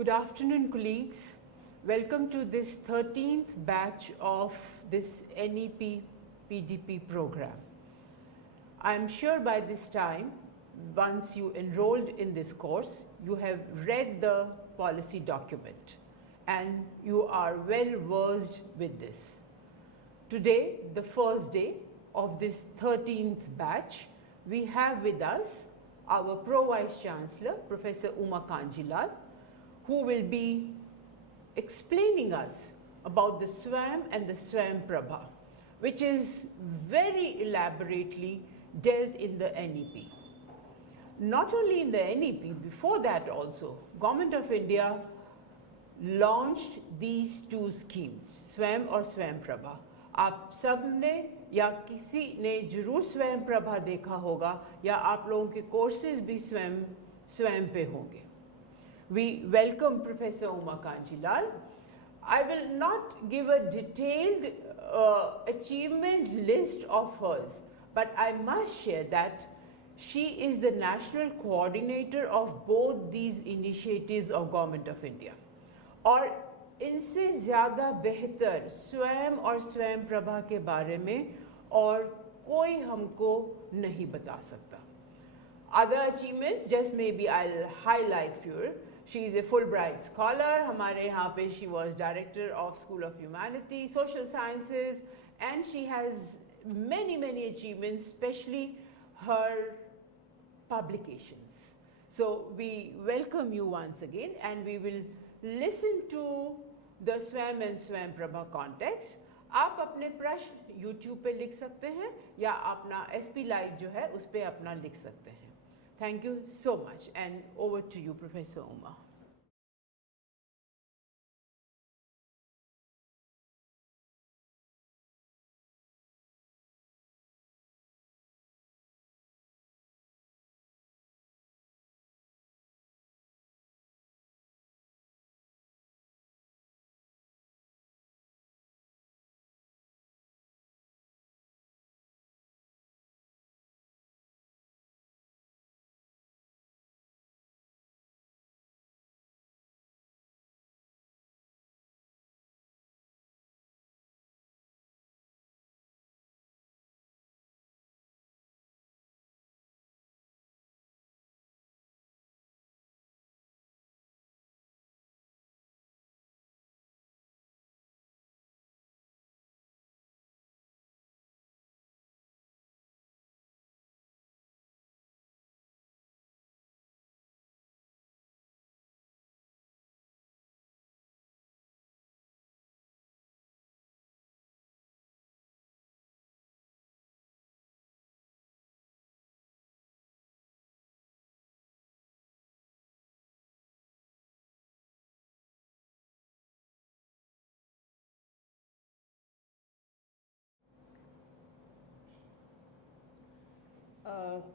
Good afternoon, colleagues. Welcome to this 13th batch of this NEP PDP program. I am sure by this time, once you enrolled in this course, you have read the policy document and you are well versed with this. Today, the first day of this 13th batch, we have with us our Pro-Vice Chancellor, Professor Kanjilal, who will be explaining us about the Swayam and the Swayam Prabha, which is very elaborately dealt in the NEP. Not only in the NEP, before that also, Government of India launched these two schemes, Swayam or Swayam Prabha. आप सब ने या किसी ने जरूर स्वयं प्रभा देखा होगा या आप लोगों के कोर्सेज भी स्वयं पे होंगे. We welcome Professor Kanjilal. I will not give a detailed achievement list of hers, but I must share that she is the national coordinator of both these initiatives of Government of India. और इनसे ज़्यादा बेहतर स्वयं और स्वयं प्रभा के बारे में और कोई हमको नहीं बता सकता. Other achievements, just maybe I'll highlight few. She is a Fulbright scholar. हमारे यहाँ पे she was director of School of Humanity, Social Sciences, and she has many achievements, especially her publications. So we welcome you once again, and we will listen to the Swayam and Swayam Prabha context. आप अपने प्रश्न YouTube पे लिख सकते हैं या अपना SP Live जो है उस पे अपना लिख सकते हैं. Thank you so much, and over to you, Professor Uma.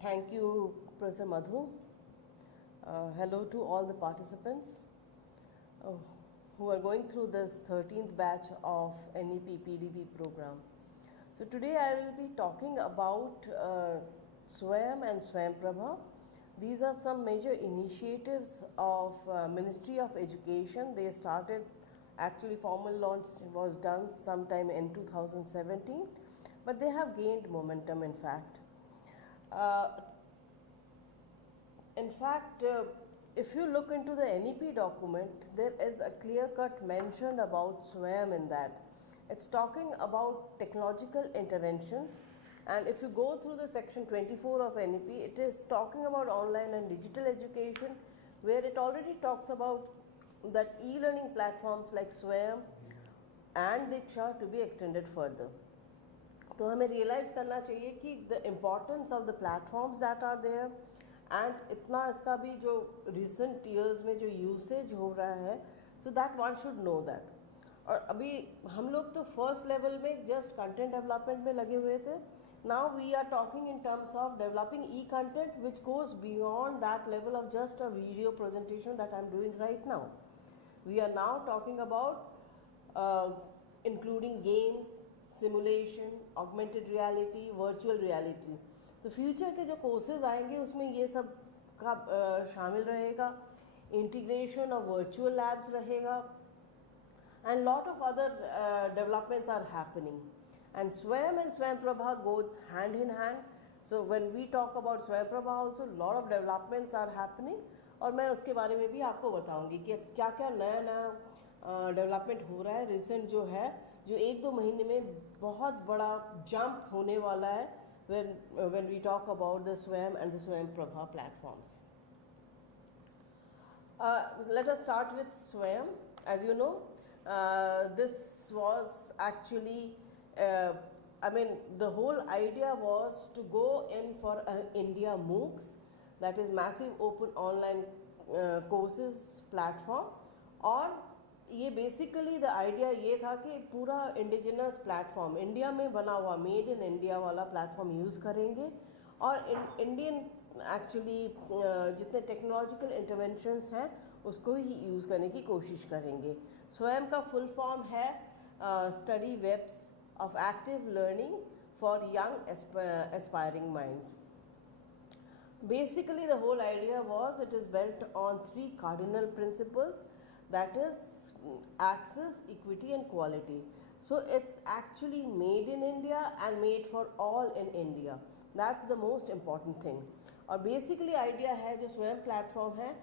Thank you, Professor Madhu. Hello to all the participants who are going through this 13th batch of NEP PDP program. So today I will be talking about Swayam and Swayam Prabha. These are some major initiatives of Ministry of Education. They started, actually formal launch was done sometime in 2017, but they have gained momentum in fact. If you look into the NEP document, there is a clear-cut mention about Swayam in that. It's talking about technological interventions, and if you go through the section 24 of NEP, it is talking about online and digital education, where it already talks about that e-learning platforms like Swayam and Diksha to be extended further. तो हमें realise करना चाहिए कि the importance of the platforms that are there and इतना इसका भी जो recent years में जो यूसेज हो रहा है so that one should know that. और अभी हम लोग तो फर्स्ट लेवल में जस्ट कंटेंट डेवलपमेंट में लगे हुए थे. Now we are talking in terms of developing e content which goes beyond that level of just a video presentation that I am doing right now. We are now talking about including games, simulation, augmented reality, virtual reality. तो future के जो courses आएंगे उसमें ये सब का शामिल रहेगा. इंटीग्रेशन ऑफ वर्चुअल लैब्स रहेगा, and lot of other developments are happening, and Swayam and Swayam Prabha goes hand in hand. So when we talk about Swayam Prabha also lot of developments are happening, और मैं उसके बारे में भी आपको बताऊंगी कि क्या क्या नया नया डेवलपमेंट हो रहा है रिसेंट जो है, जो एक दो महीने में बहुत बड़ा जंप होने वाला है when we talk about the Swayam and the Swayam Prabha platforms. Let us start with Swayam. As you know, this was actually, I mean, the whole idea was to go in for India MOOCs, that is massive open online courses platform, और ये basically the idea ये था कि पूरा indigenous platform India में बना हुआ made in India वाला प्लेटफॉर्म यूज़ करेंगे, और इंडियन एक्चुअली जितने टेक्नोलॉजिकल इंटरवेंशंस हैं उसको ही यूज़ करने की कोशिश करेंगे. स्वयं का फुल फॉर्म है study webs of active learning for young aspiring minds. Basically the whole idea was it is built on 3 cardinal principles, that is access, equity and quality. So it's actually made in India and made for all in India. That's the most important thing. और basically idea है जो स्वयं platform है,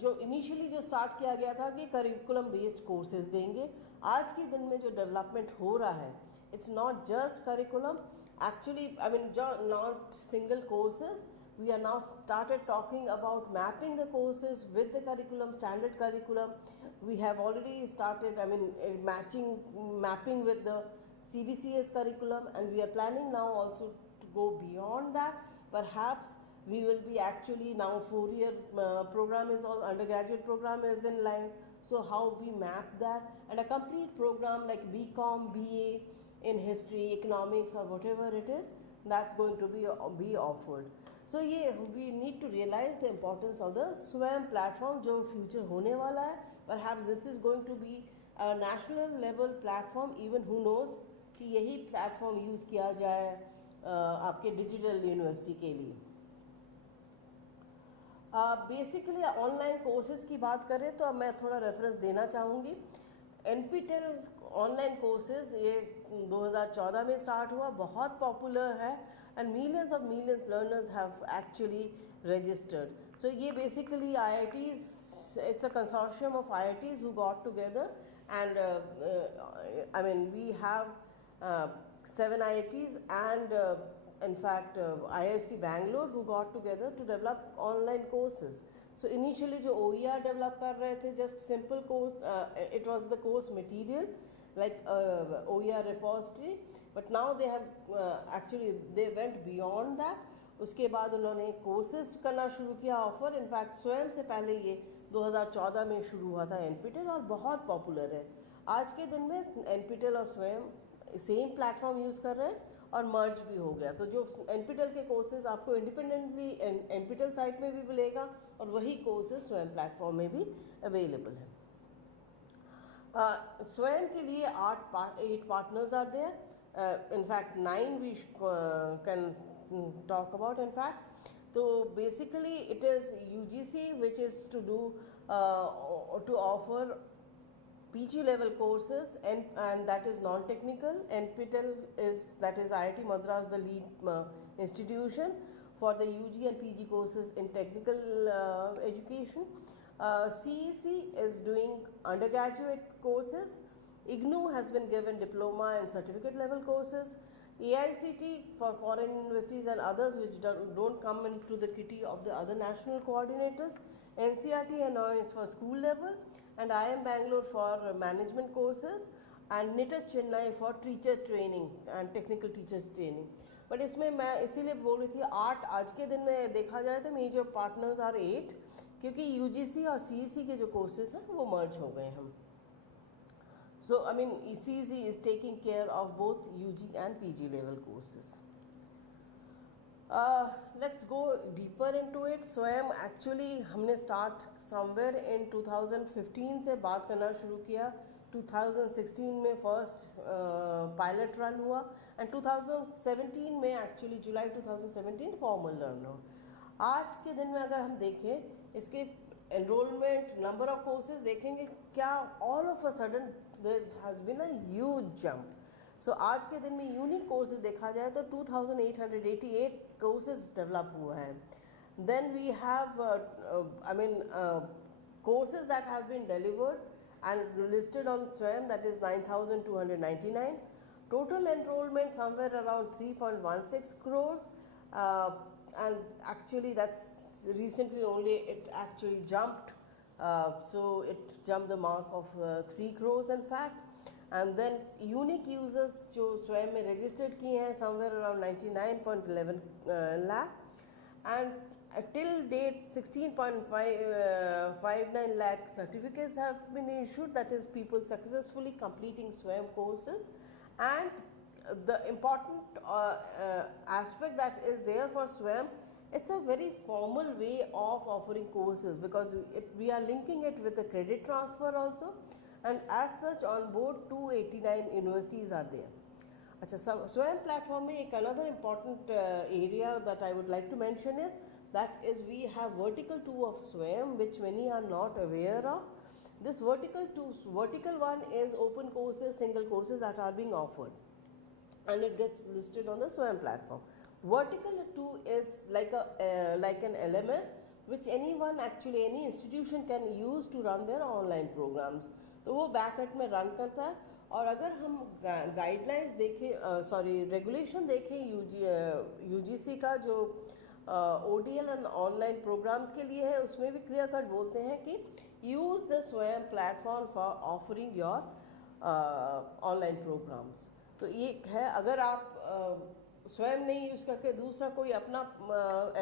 जो initially जो start किया गया था कि करिकुलम बेस्ड कोर्सेज देंगे. आज के दिन में जो डेवलपमेंट हो रहा है, it's not just curriculum, actually I mean not single courses. We are now started talking about mapping the courses with the curriculum, standard curriculum. We have already started, I mean, mapping with the CBCS curriculum, and we are planning now also to go beyond that. Perhaps we will be actually now 4-year program is all, undergraduate program is in line. So how we map that, and a complete program like BCom, BA in history, economics or whatever it is, that's going to be offered. So ये we need to realize the importance of the Swayam platform जो future होने वाला है. Perhaps this is going to be a national level platform, even who knows कि यही platform use किया जाए आपके digital university के लिए. Basically online courses की बात करें तो अब मैं थोड़ा reference देना चाहूँगी. NPTEL online courses ये 2014 में start हुआ, बहुत popular है, and millions learners have actually registered. So ये basically IITs, it's a consortium of IITs who got together, and I mean we have 7 IITs and in fact IISc Bangalore who got together to develop online courses. So initially जो OER develop कर रहे थे, just simple course, it was the course material like OER repository, but now they have actually they went beyond that. उसके बाद उन्होंने courses करना शुरू किया ऑफर. इनफैक्ट स्वयं से पहले ये 2014 में शुरू हुआ था NPTEL, और बहुत पॉपुलर है. आज के दिन में NPTEL और स्वयं सेम प्लेटफॉर्म यूज़ कर रहे हैं और मर्ज भी हो गया. तो जो NPTEL के कोर्सेज आपको इंडिपेंडेंटली NPTEL साइट में भी मिलेगा, और वही कोर्सेज स्वयं प्लेटफॉर्म में भी अवेलेबल है. स्वयं के लिए 8 partners are there. In fact 9 we can talk about in fact. So basically it is UGC which is to do to offer PG level courses, and that is non-technical. NPTEL is, that is IIT Madras, the lead institution for the UG and PG courses in technical education. CEC is doing undergraduate courses. IGNOU has been given diploma and certificate level courses. AICT for foreign universities and others which don't come into the kitty of the other national coordinators. NCRT and now is for school level, and IIM Bangalore for management courses, and NITT Chennai for teacher training and technical teachers training. But इसमें मैं इसीलिए बोल रही थी 8, आज के दिन में देखा जाए तो मेजर पार्टनर्स आर 8, क्योंकि UGC और CEC के जो कोर्सेज हैं वो मर्ज हो गए हम. So I mean CEC is taking care of both UG and PG level courses. Let's go deeper into it. स्वयं actually हमने start somewhere in 2015 से बात करना शुरू किया. 2016 में first pilot run हुआ, and 2017 में actually July 2017 formal run हुआ. आज के दिन में अगर हम देखें इसके enrollment, number of courses देखेंगे क्या all of a sudden there has been a huge jump. So आज के दिन में यूनिक कोर्सेज देखा जाए तो 2888 कोर्सेज डेवलप हुआ है. Then we have courses that have been delivered and listed on Swayam, that is 9299. Total enrollment somewhere around 3.16 crores, and actually that's recently only it actually jumped, so it jumped the mark of 3 crores in fact. And then unique users जो स्वयं में registered किए हैं somewhere around 99.11 lakh, and till date 16.59 lakh certificates have been issued, that is people successfully completing Swayam courses. And the important aspect that is there for Swayam, it's a very formal way of offering courses because we are linking it with the credit transfer also, and as such on board 289 universities are there. Achha, Swayam platform mein another important area that I would like to mention is that is we have vertical 2 of Swayam, which many are not aware of. This vertical 1 is open courses, single courses that are being offered, and it gets listed on the Swayam platform. Vertical 2 is like an LMS which anyone, actually any institution can use to run their online programs. तो वो backend में run करता है. और अगर हम guidelines देखें, regulation देखें यूजीसी का जो ODL एंड ऑनलाइन प्रोग्राम्स के लिए है, उसमें भी क्लियर कट बोलते हैं कि use the Swayam platform for offering your online programmes. तो ये है, अगर आप स्वयं नहीं यूज करके दूसरा कोई अपना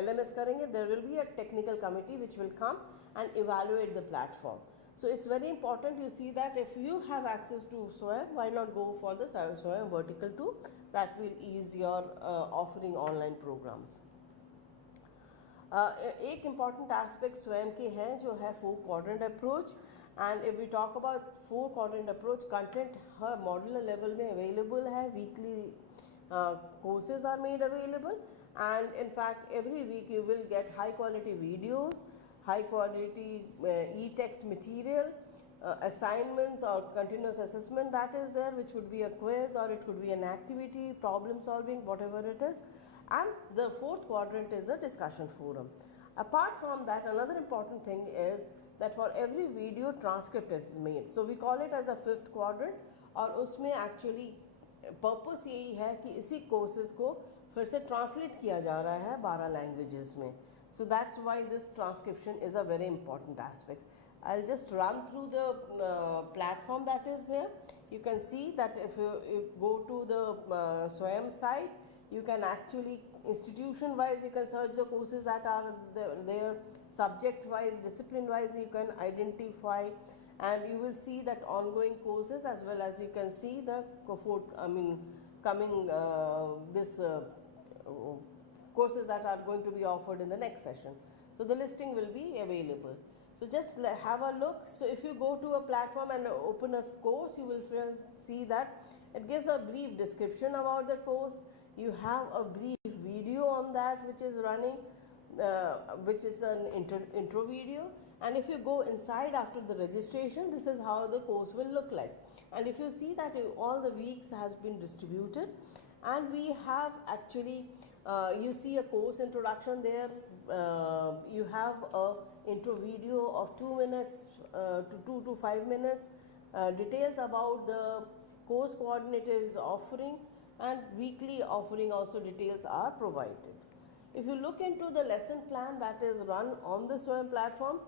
LMS करेंगे, there will be a technical committee which will come and evaluate the platform. So it's very important you see that if you have access to Swayam, why not go for the Swayam vertical 2, that will ease your offering online programs. एक important aspect Swayam के हैं जो है 4 quadrant approach, and if we talk about 4 quadrant approach, content her modular level में available है, weekly courses are made available, and in fact every week you will get high quality videos, high quality e-text material, assignments or continuous assessment that is there, which could be a quiz or it could be an activity, problem solving, whatever it is. And the 4th quadrant is the discussion forum. Apart from that, another important thing is that for every video transcript is made. So we call it as a 5th quadrant, और उसमें actually purpose यही है कि इसी courses को फिर से translate किया जा रहा है 12 languages में. So that's why this transcription is a very important aspect. I'll just run through the platform that is there. You can see that if you go to the Swayam site, you can actually institution wise you can search the courses that are there, subject wise, discipline wise you can identify, and you will see that ongoing courses as well as you can see the coming courses that are going to be offered in the next session. So the listing will be available. So just have a look. So if you go to a platform and open a course, you will see that it gives a brief description about the course. You have a brief video on that which is running, which is an intro video. And if you go inside after the registration, this is how the course will look like. And if you see that all the weeks has been distributed, and we have actually you see a course introduction there, you have a intro video of 2 minutes to 2 to 5 minutes, details about the course coordinator is offering, and weekly offering also details are provided. If you look into the lesson plan that is run on the Swayam platform,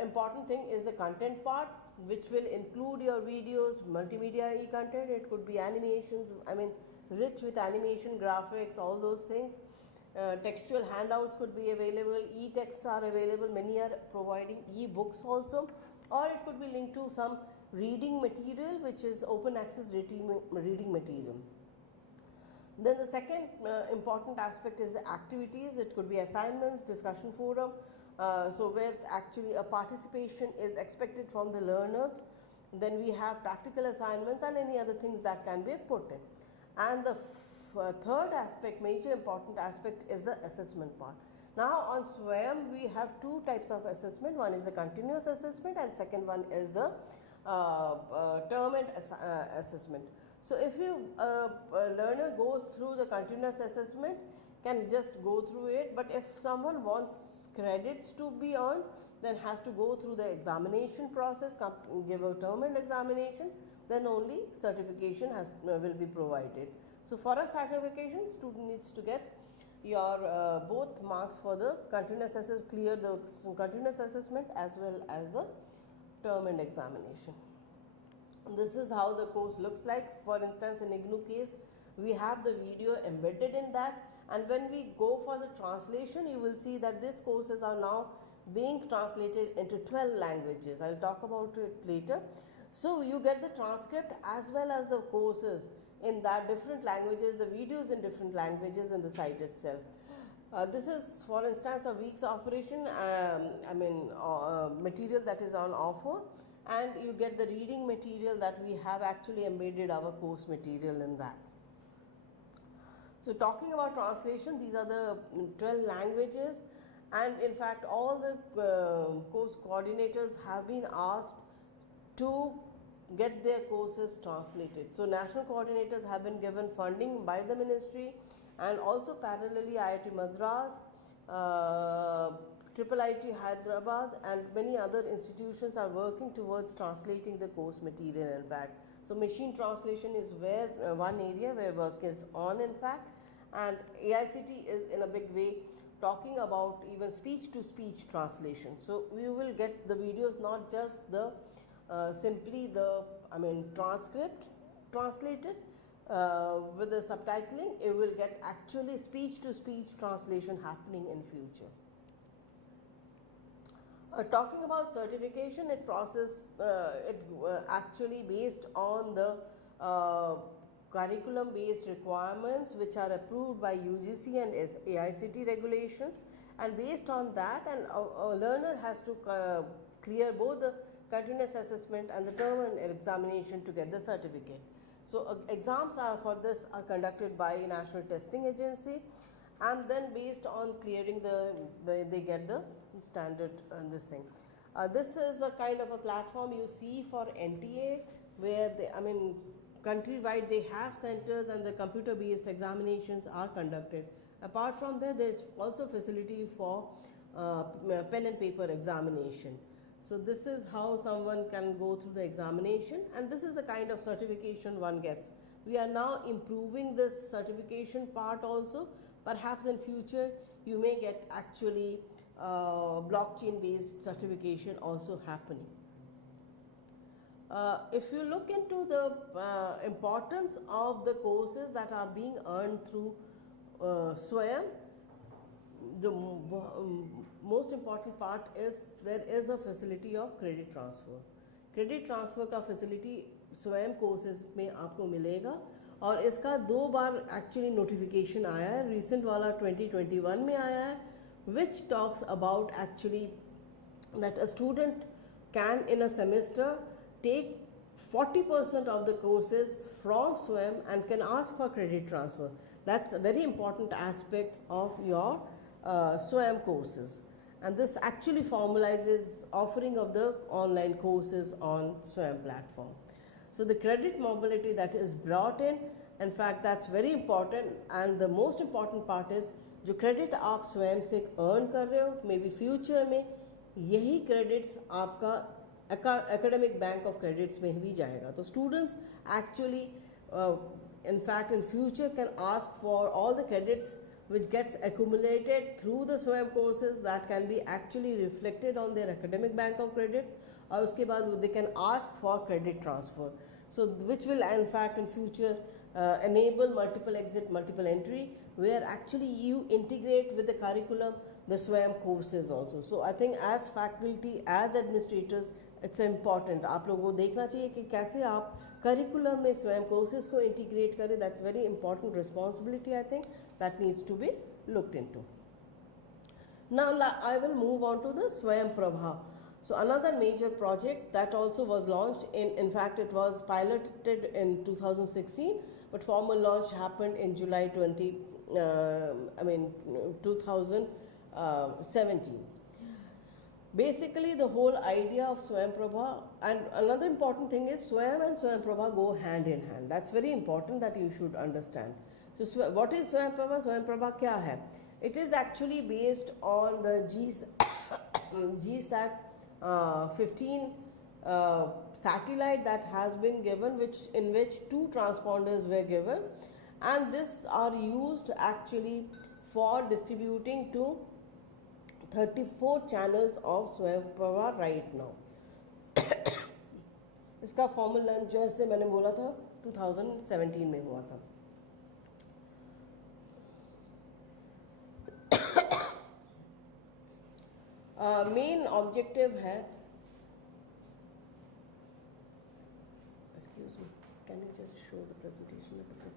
important thing is the content part, which will include your videos, multimedia e-content, it could be animations, rich with animation, graphics, all those things. Textual handouts could be available, e-texts are available, many are providing e-books also, or it could be linked to some reading material which is open access reading material. Then the second important aspect is the activities. It could be assignments, discussion forum, so where actually a participation is expected from the learner. Then we have practical assignments and any other things that can be put in. And the third aspect, major important aspect, is the assessment part. Now on Swayam we have two types of assessment. One is the continuous assessment and second one is the term and assessment. So if you learner goes through the continuous assessment, can just go through it, but if someone wants credits to be earned, then has to go through the examination process, give a term and examination, then only certification will be provided. So for a certification, student needs to get your both marks for the continuous assessment, clear the continuous assessment as well as the term and examination. This is how the course looks like. For instance, in IGNOU case, we have the video embedded in that, and when we go for the translation, you will see that these courses are now being translated into 12 languages. I'll talk about it later. So you get the transcript as well as the courses in that different languages, the videos in different languages in the site itself. This is, for instance, a week's operation, material that is on offer, and you get the reading material that we have actually embedded our course material in that. So talking about translation, these are the 12 languages, and in fact all the course coordinators have been asked to get their courses translated. So national coordinators have been given funding by the ministry, and also parallelly IIT Madras, IIIT Hyderabad and many other institutions are working towards translating the course material in fact. So machine translation is where one area where work is on in fact, and AICT is in a big way talking about even speech to speech translation. So we will get the videos, not just the simply the transcript translated with the subtitling. It will get actually speech to speech translation happening in future. Talking about certification, it actually based on the curriculum based requirements which are approved by UGC and AICT regulations, and based on that a learner has to clear both the continuous assessment and the term and examination to get the certificate. So exams are for this are conducted by National Testing Agency, and then based on clearing they get the standard this thing. This is a kind of a platform you see for NTA where countrywide they have centers and the computer based examinations are conducted. Apart from there is also facility for pen and paper examination. So this is how someone can go through the examination, and this is the kind of certification one gets. We are now improving this certification part also. Perhaps in future you may get actually blockchain based certification also happening. If you look into the importance of the courses that are being earned through Swayam, the most important part is there is a facility of credit transfer. Credit transfer का facility स्वयं courses में आपको मिलेगा, और इसका 2 बार actually notification आया है. Recent वाला 2021 में आया है, which talks about actually that a student can in a semester take 40% of the courses from Swayam and can ask for credit transfer. That's a very important aspect of your Swayam courses, and this actually formalizes offering of the online courses on Swayam platform. So the credit mobility that is brought in fact that's very important, and the most important part is जो credit आप स्वयं से earn कर रहे हो, maybe future में यही credits आपका academic bank of credits में भी जाएगा. तो students actually in fact in future can ask for all the credits which gets accumulated through the Swayam courses that can be actually reflected on their academic bank of credits, और उसके बाद they can ask for credit transfer. So which will in fact in future enable multiple exit, multiple entry, where actually you integrate with the curriculum the Swayam courses also. So I think as faculty, as administrators, it's important. आप लोगों को देखना चाहिए कि कैसे आप curriculum में Swayam courses को integrate करें. That's very important responsibility, I think, that needs to be looked into. Now I will move on to the Swayam Prabha. So another major project that also was launched in fact it was piloted in 2016, but formal launch happened in July 2017. 17. Basically, the whole idea of Swayam Prabha, and another important thing is Swayam and Swayam Prabha go hand in hand. That's very important that you should understand. So, what is Swayam Prabha? Swayam Prabha kya hai? It is actually based on the GSAT 15 satellite that has been given, in which 2 transponders were given, and this are used actually for distributing to 34 channels of Swayam Prabha right now. इसका formal launch जैसे मैंने बोला था 2017 में हुआ था. Main objective है, excuse me, can you just show the presentation at the top?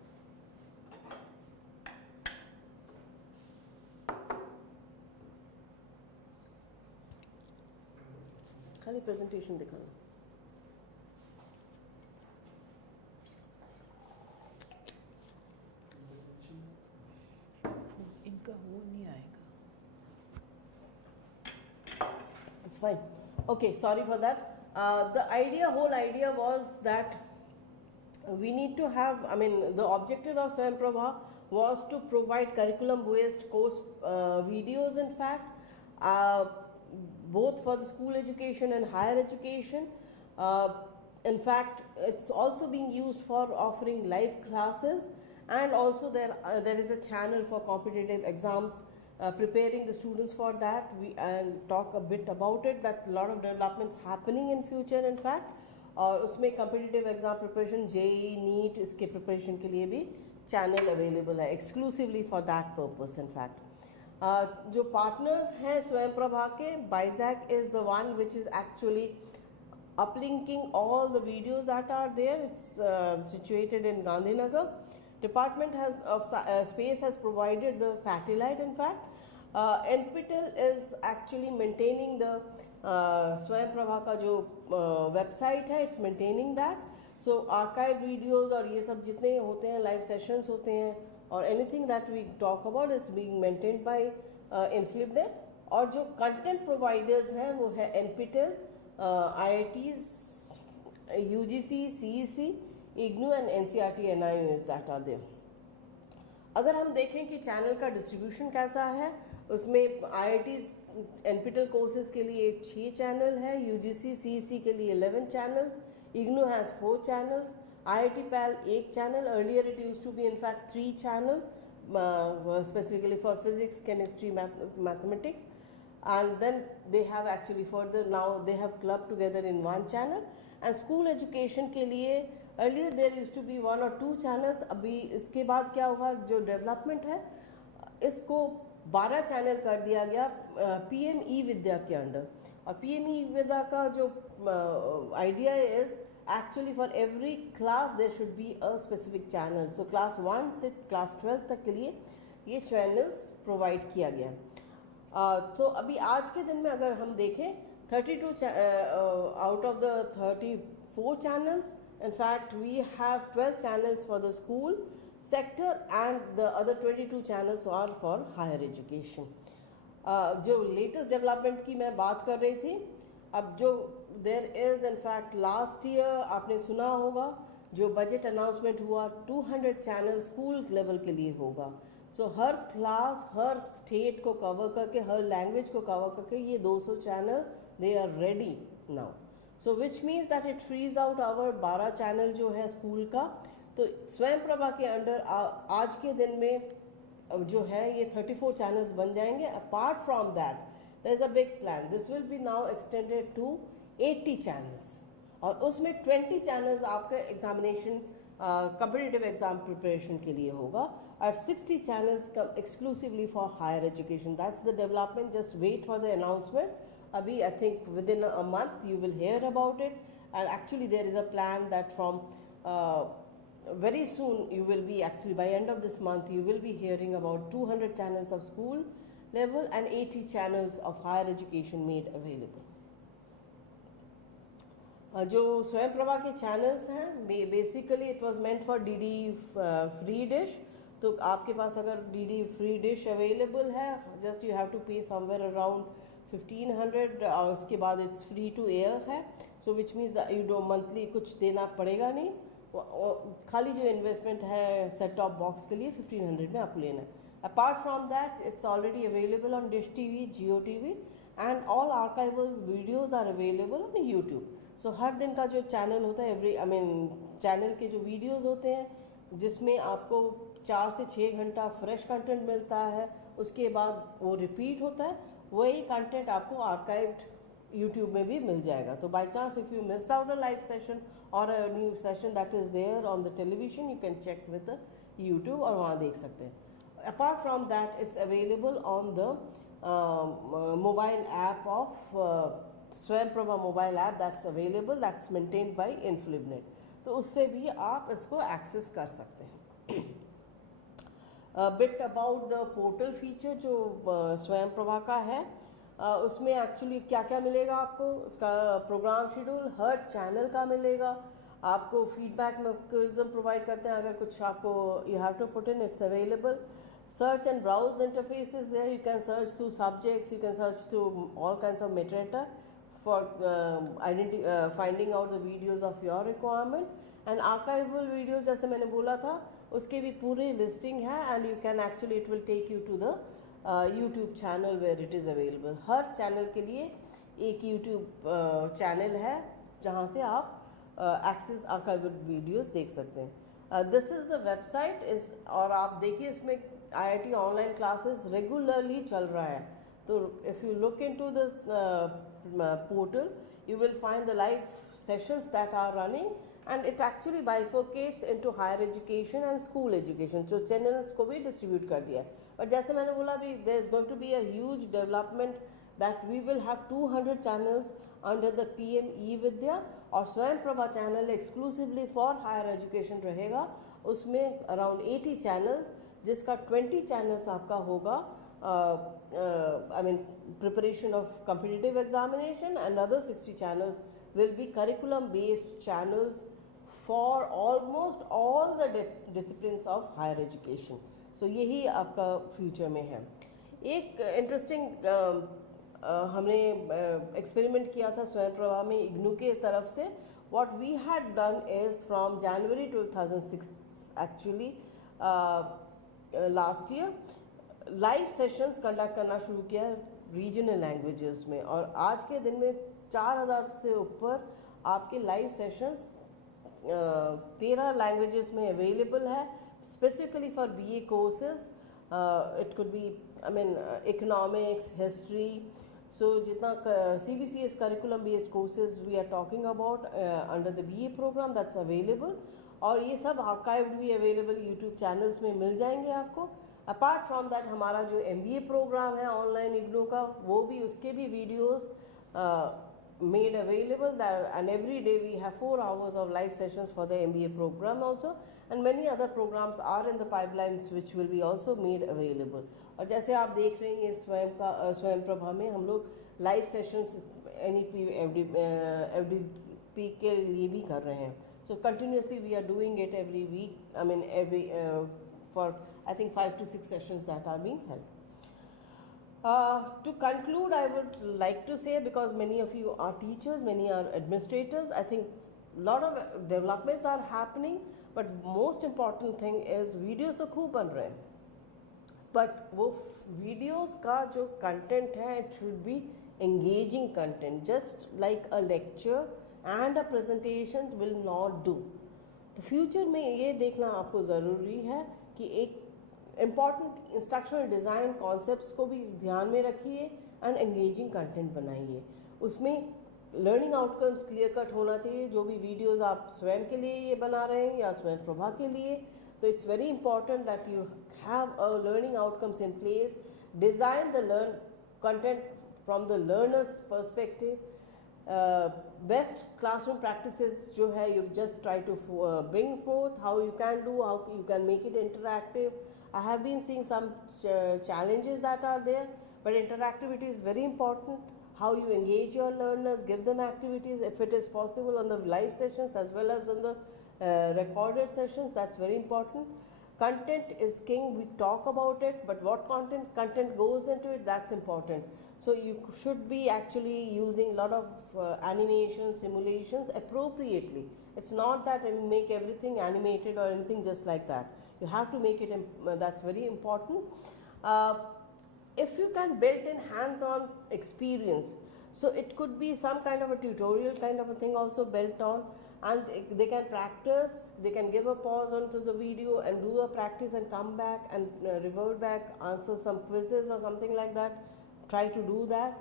खाली प्रेजेंटेशन दिखाना. इनका वो नहीं आएगा. It's fine. Okay, sorry for that. Whole idea was that we need to have, the objective of Swayam Prabha was to provide curriculum-based course videos, in fact, both for the school education and higher education. In fact, it's also being used for offering live classes, and also there is a channel for competitive exams, preparing the students for that. We talk a bit about it, that a lot of developments happening in future, in fact, और उसमें competitive exam preparation, JEE, NEET, इसके preparation के लिए भी channel available है, exclusively for that purpose, in fact. जो partners हैं स्वयं प्रभा के, BISAC is the one which is actually uplinking all the videos that are there. It's situated in Gandhinagar. Department of Space has provided the satellite, in fact. NPTEL is actually maintaining the स्वयं प्रभा का जो website है, it's maintaining that. So archive videos और ये सब जितने होते हैं, live sessions होते हैं, or anything that we talk about is being maintained by InflipNet. और जो content providers हैं वो है NPTEL, IITs, UGC, CEC, IGNOU and NCERT NIUs that are there. अगर हम देखें कि चैनल का डिस्ट्रीब्यूशन कैसा है, उसमें IITs NPTEL कोर्सेज के लिए 6 चैनल है, UGC CEC के लिए 11 channels, IGNOU has 4 channels, IIT PAL 1 channel. Earlier it used to be in fact 3 channels, specifically for physics, chemistry, mathematics, and then they have actually further now they have clubbed together in 1 channel. And school education के लिए earlier there used to be 1 or 2 channels. अभी इसके बाद क्या हुआ, जो development है इसको 12 चैनल कर दिया गया PM विद्या के अंडर. और PM विद्या का जो idea is actually for every class there should be a specific channel. So class 1 से class 12 तक के लिए ये channels provide किया गया. तो अभी आज के दिन में अगर हम देखें 32 out of the 34 channels, in fact we have 12 channels for the school sector and the other 22 channels are for higher education. जो latest development की मैं बात कर रही थी, अब जो there is in fact last year आपने सुना होगा जो budget announcement हुआ 200 channel school level के लिए होगा. So हर class हर state को cover करके हर language को cover करके ये 200 channel they are ready now. So which means that it frees out our 12 channel जो है school का. तो स्वयं प्रभा के अंडर आज के दिन में जो है ये 34 channels बन जाएंगे. Apart from that there is a big plan. This will be now extended to 80 channels और उसमें 20 channels आपका examination competitive exam preparation के लिए होगा और 60 channels come exclusively for higher education. That's the development. Just wait for the announcement. Abhi I think within a month you will hear about it, and actually there is a plan that from very soon you will be actually by end of this month you will be hearing about 200 channels of school level and 80 channels of higher education made available. जो स्वयं प्रभा के channels हैं basically it was meant for DD free dish. तो तो आपके पास अगर DD free dish available है, just you have to pay somewhere around 1500 और उसके बाद इट्स फ्री टू एयर है, so which means you do monthly कुछ देना पड़ेगा नहीं, खाली जो इन्वेस्टमेंट है सेट टॉप बॉक्स के लिए 1500 में आपको लेना है. Apart from that it's already available on Dish TV, Jio TV and all archival videos are available on YouTube. So हर दिन का जो चैनल होता है चैनल के जो वीडियोज होते हैं जिसमें आपको 4 से 6 घंटा फ्रेश कंटेंट मिलता है, उसके बाद वो रिपीट होता है, वही कंटेंट आपको आर्काइव्ड यूट्यूब में भी मिल जाएगा. तो by chance if you miss out a live session और a new session that is there on the television, you can check with the YouTube और वहाँ देख सकते हैं. Apart from that it's available on the mobile app of Swayam Prabha mobile app, that's available, that's maintained by INFLIBNET. तो उससे भी आप इसको एक्सेस कर सकते हैं. Bit about the portal feature जो स्वयं प्रभा का है, उसमें एक्चुअली क्या क्या मिलेगा आपको, उसका प्रोग्राम शेड्यूल हर चैनल का मिलेगा, आपको फीडबैक मैकेनिज्म प्रोवाइड करते हैं, अगर कुछ आपको you have to put in, it's available. Search and browse interface is there. You can search through subjects, you can search through all kinds of metadata for finding out the videos of your requirement. And archival videos जैसे मैंने बोला था उसके भी पूरे listing है, and you can actually it will take you to the YouTube channel where it is available. Her channel के लिए एक YouTube channel है जहाँ से आप access archival videos देख सकते हैं. दिस इज़ द वेबसाइट इस, और आप देखिए इसमें IIT ऑनलाइन क्लासेस रेगुलरली चल रहा है. तो if you look into this portal you will find the live sessions that are running, and it actually bifurcates into higher education and school education. So channels को भी distribute कर दिया है. But जैसे मैंने बोला अभी there is going to be a huge development that we will have 200 channels under the PM E-Vidya और स्वयं Prabha channel exclusively for higher education रहेगा. उसमें around 80 channels जिसका 20 channels आपका होगा preparation of competitive examination, and other 60 channels will be curriculum based channels for almost all the disciplines of higher education. So यही आपका future में है. एक interesting हमने experiment किया था स्वयं प्रभा में IGNOU के तरफ से. What we had done is from January 2006 actually last year live sessions conduct करना शुरू किया रीजनल लैंग्वेजेस में, और आज के दिन में 4000 से ऊपर आपके लाइव सेशंस 13 लैंग्वेजेस में अवेलेबल है specifically for BA courses. It could be economics, history, so जितना CBCS curriculum based courses we are talking about under the BA programme that's available, और ये सब आर्काइव्ड भी अवेलेबल यूट्यूब चैनल्स में मिल जाएंगे आपको. अपार्ट फ्रॉम दैट हमारा जो MBA प्रोग्राम है ऑनलाइन IGNOU का, वो भी उसके भी videos made available, and every day we have 4 hours of live sessions for the MBA program also, and many other programs are in the pipelines which will be also made available. और जैसे आप देख रहे हैं स्वयं प्रभा में हम लोग लाइव सेशंस NEP FDP के लिए भी कर रहे हैं. So continuously we are doing it every week, for I think 5 to 6 sessions that are being held. To conclude, I would like to say, because many of you are teachers, many are administrators, I think a lot of developments are happening, but most important thing is videos तो खूब बन रहे हैं, but वो videos का जो content है it should be engaging content, just like a lecture and a presentation will not do. तो फ्यूचर में ये देखना आपको ज़रूरी है कि एक इम्पॉर्टेंट इंस्ट्रक्शनल डिज़ाइन कॉन्सेप्ट्स को भी ध्यान में रखिए एंड एंगेजिंग कंटेंट बनाइए. उसमें लर्निंग आउटकम्स क्लियर कट होना चाहिए. जो भी वीडियोस आप स्वयं के लिए ये बना रहे हैं या स्वयं प्रभा के लिए, तो it's very important that you have a learning outcomes in place. Design the learn content from the learners perspective. Best classroom practices जो है you just try to bring forth how you can do, how you can make it interactive. I have been seeing some challenges that are there, but interactivity is very important. How you engage your learners, give them activities if it is possible on the live sessions as well as on the recorded sessions, that's very important. content is king. We talk about it, but what content goes into it, that's important. So you should be actually using a lot of animations, simulations appropriately. It's not that you make everything animated or anything just like that. You have to make it, that's very important. If you can build in hands-on experience, so it could be some kind of a tutorial kind of a thing also built on, and they can practice, they can give a pause onto the video and do a practice and come back and revert back, answer some quizzes or something like that. Try to do that.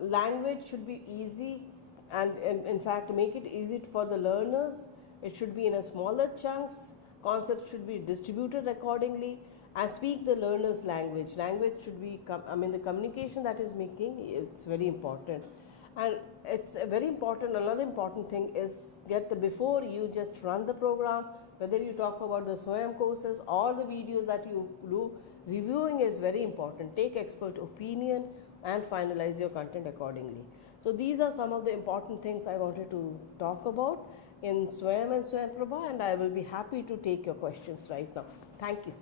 Language should be easy, and in fact make it easy for the learners. It should be in a smaller chunks. Concepts should be distributed accordingly, and speak the learner's language. Language should be, the communication that is making, it's very important. And it's a very important, another important thing is before you just run the program, whether you talk about the Swayam courses or the videos that you do, reviewing is very important. Take expert opinion and finalize your content accordingly. So these are some of the important things I wanted to talk about in Swayam and Swayam Prabha, and I will be happy to take your questions right now. Thank you.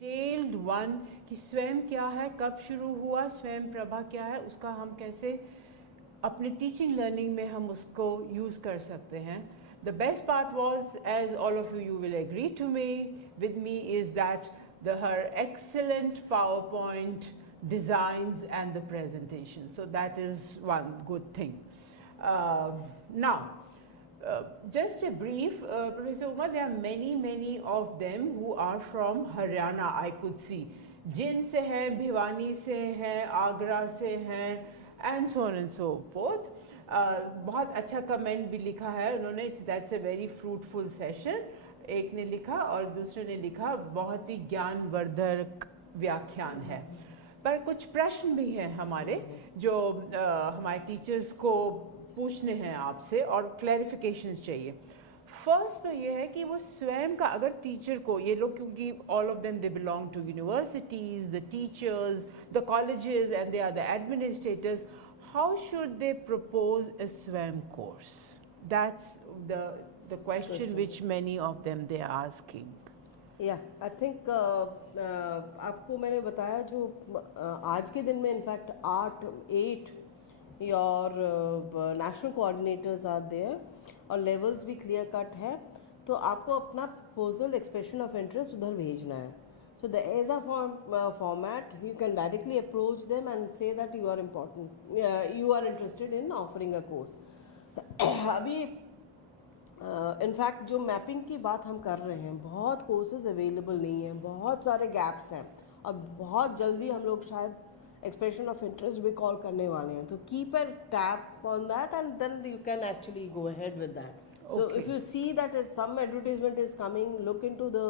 Detailed one कि स्वयं क्या है, कब शुरू हुआ, स्वयं प्रभा क्या है, उसका हम कैसे अपने टीचिंग लर्निंग में हम उसको यूज़ कर सकते हैं. The best part was, as all of you will agree with me, is that her excellent PowerPoint designs and the presentation. So that is one good thing. Now, just a brief, Professor Uma, there are many of them who are from Haryana, I could see. Jind se hai, Bhiwani se hai, Agra se hai, and so on and so forth. बहुत अच्छा comment भी लिखा है उन्होंने, that's a very fruitful session. एक ने लिखा और दूसरे ने लिखा बहुत ही ज्ञानवर्धक व्याख्यान है. पर कुछ प्रश्न भी हैं हमारे जो हमारे टीचर्स को पूछने हैं आपसे और क्लैरिफिकेशंस चाहिए. फर्स्ट तो ये है कि वो स्वयं का अगर टीचर को, ये लोग क्योंकि all of them they belong to universities, the teachers, the colleges and they are the administrators, how should they propose a Swayam course? That's the question which many of them they are asking. Yeah, I think आपको मैंने बताया जो आज के दिन में in fact 8 your national coordinators are there और levels भी clear cut है, तो आपको अपना proposal expression of interest उधर भेजना है. So there is a format. You can directly approach them and say that you are important. You are interested in offering a course. अभी in fact जो mapping की बात हम कर रहे हैं, बहुत courses available नहीं हैं, बहुत सारे gaps हैं और बहुत जल्दी हम लोग शायद expression of interest भी call करने वाले हैं. तो keep a tab on that and then you can actually go ahead with that. So Okay. if you see that some advertisement is coming, look into the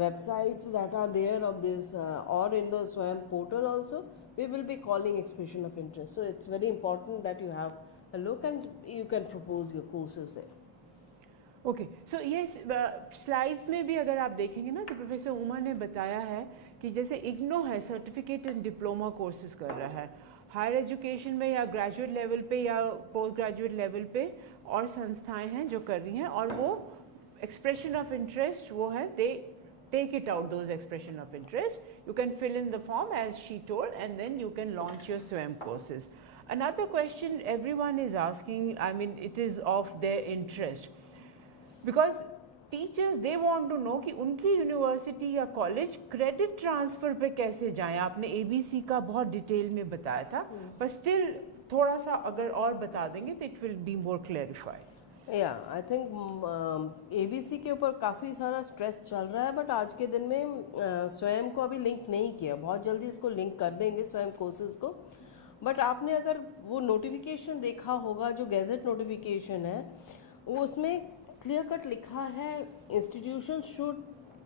websites that are there of this or in the Swayam portal also, we will be calling expression of interest. So it's very important that you have a look and you can propose your courses there. Okay, so yes, slides में भी अगर आप देखेंगे ना तो professor Uma ने बताया है कि जैसे IGNOU है, सर्टिफिकेट एंड डिप्लोमा कोर्सेज कर रहा है. हायर एजुकेशन में या ग्रेजुएट लेवल पे या पोस्ट ग्रेजुएट लेवल पे और संस्थाएं हैं जो कर रही हैं और वो एक्सप्रेशन ऑफ इंटरेस्ट वो है, दे take it out, those expression of interest. You can fill in the form as she told and then you can launch your Swayam courses. Another question everyone is asking, I mean it is of their interest, because teachers they want to know कि उनकी university या college credit transfer पे कैसे जाएं. आपने ABC का बहुत detail में बताया था, पर स्टिल थोड़ा सा अगर और बता देंगे तो it will be more clarified. या आई थिंक ABC के ऊपर काफ़ी सारा स्ट्रेस चल रहा है, बट आज के दिन में स्वयं को अभी लिंक नहीं किया. बहुत जल्दी इसको लिंक कर देंगे स्वयं कोर्सेज को. बट आपने अगर वो नोटिफिकेशन देखा होगा जो गैजेट नोटिफिकेशन है, वो उसमें क्लियर कट लिखा है institution should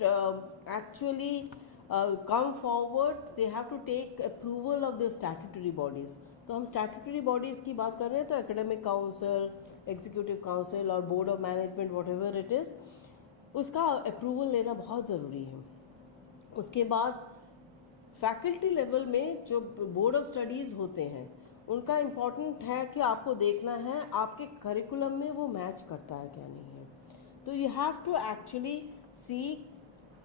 actually come forward, they have to take approval of the statutory bodies. तो हम स्टैट्यूटरी बॉडीज़ की बात कर रहे हैं, तो एकेडमिक काउंसिल, एग्जीक्यूटिव काउंसिल और board of management what ever it is, उसका अप्रूवल लेना बहुत ज़रूरी है. उसके बाद फैकल्टी लेवल में जो बोर्ड ऑफ स्टडीज़ होते हैं, उनका इम्पॉर्टेंट है कि आपको देखना है आपके करिकुलम में वो मैच करता है क्या नहीं है. तो you have to actually see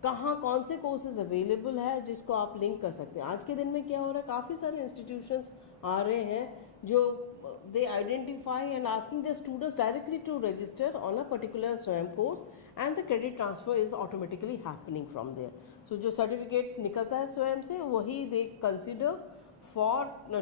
कहाँ कौन से कोर्सेज अवेलेबल है जिसको आप लिंक कर सकते हैं. आज के दिन में क्या हो रहा है, काफ़ी सारे इंस्टीट्यूशंस आ रहे हैं जो they identify and asking their students directly to register on a particular SWAYAM course, and the credit transfer is automatically happening from there. So जो certificate निकलता है स्वयं से वही they consider for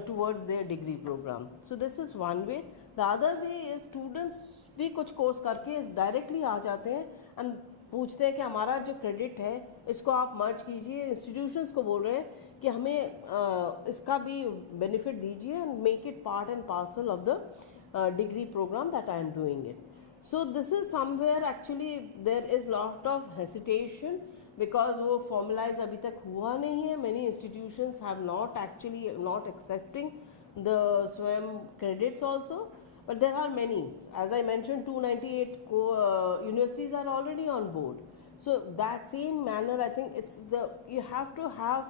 towards their degree program. So this is one way. The other way is students भी कुछ course करके directly आ जाते हैं एंड पूछते हैं कि हमारा जो क्रेडिट है इसको आप मर्ज कीजिए. इंस्टीट्यूशंस को बोल रहे हैं कि हमें इसका भी बेनिफिट दीजिए and make it part and parcel of the degree programme that I am doing it. So this is somewhere actually there is lot of hesitation because वो फॉर्मलाइज अभी तक हुआ नहीं है. Many institutions have not actually not accepting the Swayam credits also, but there are many. As I mentioned, 298 universities are already on board. So that same manner, I think it's you have to have.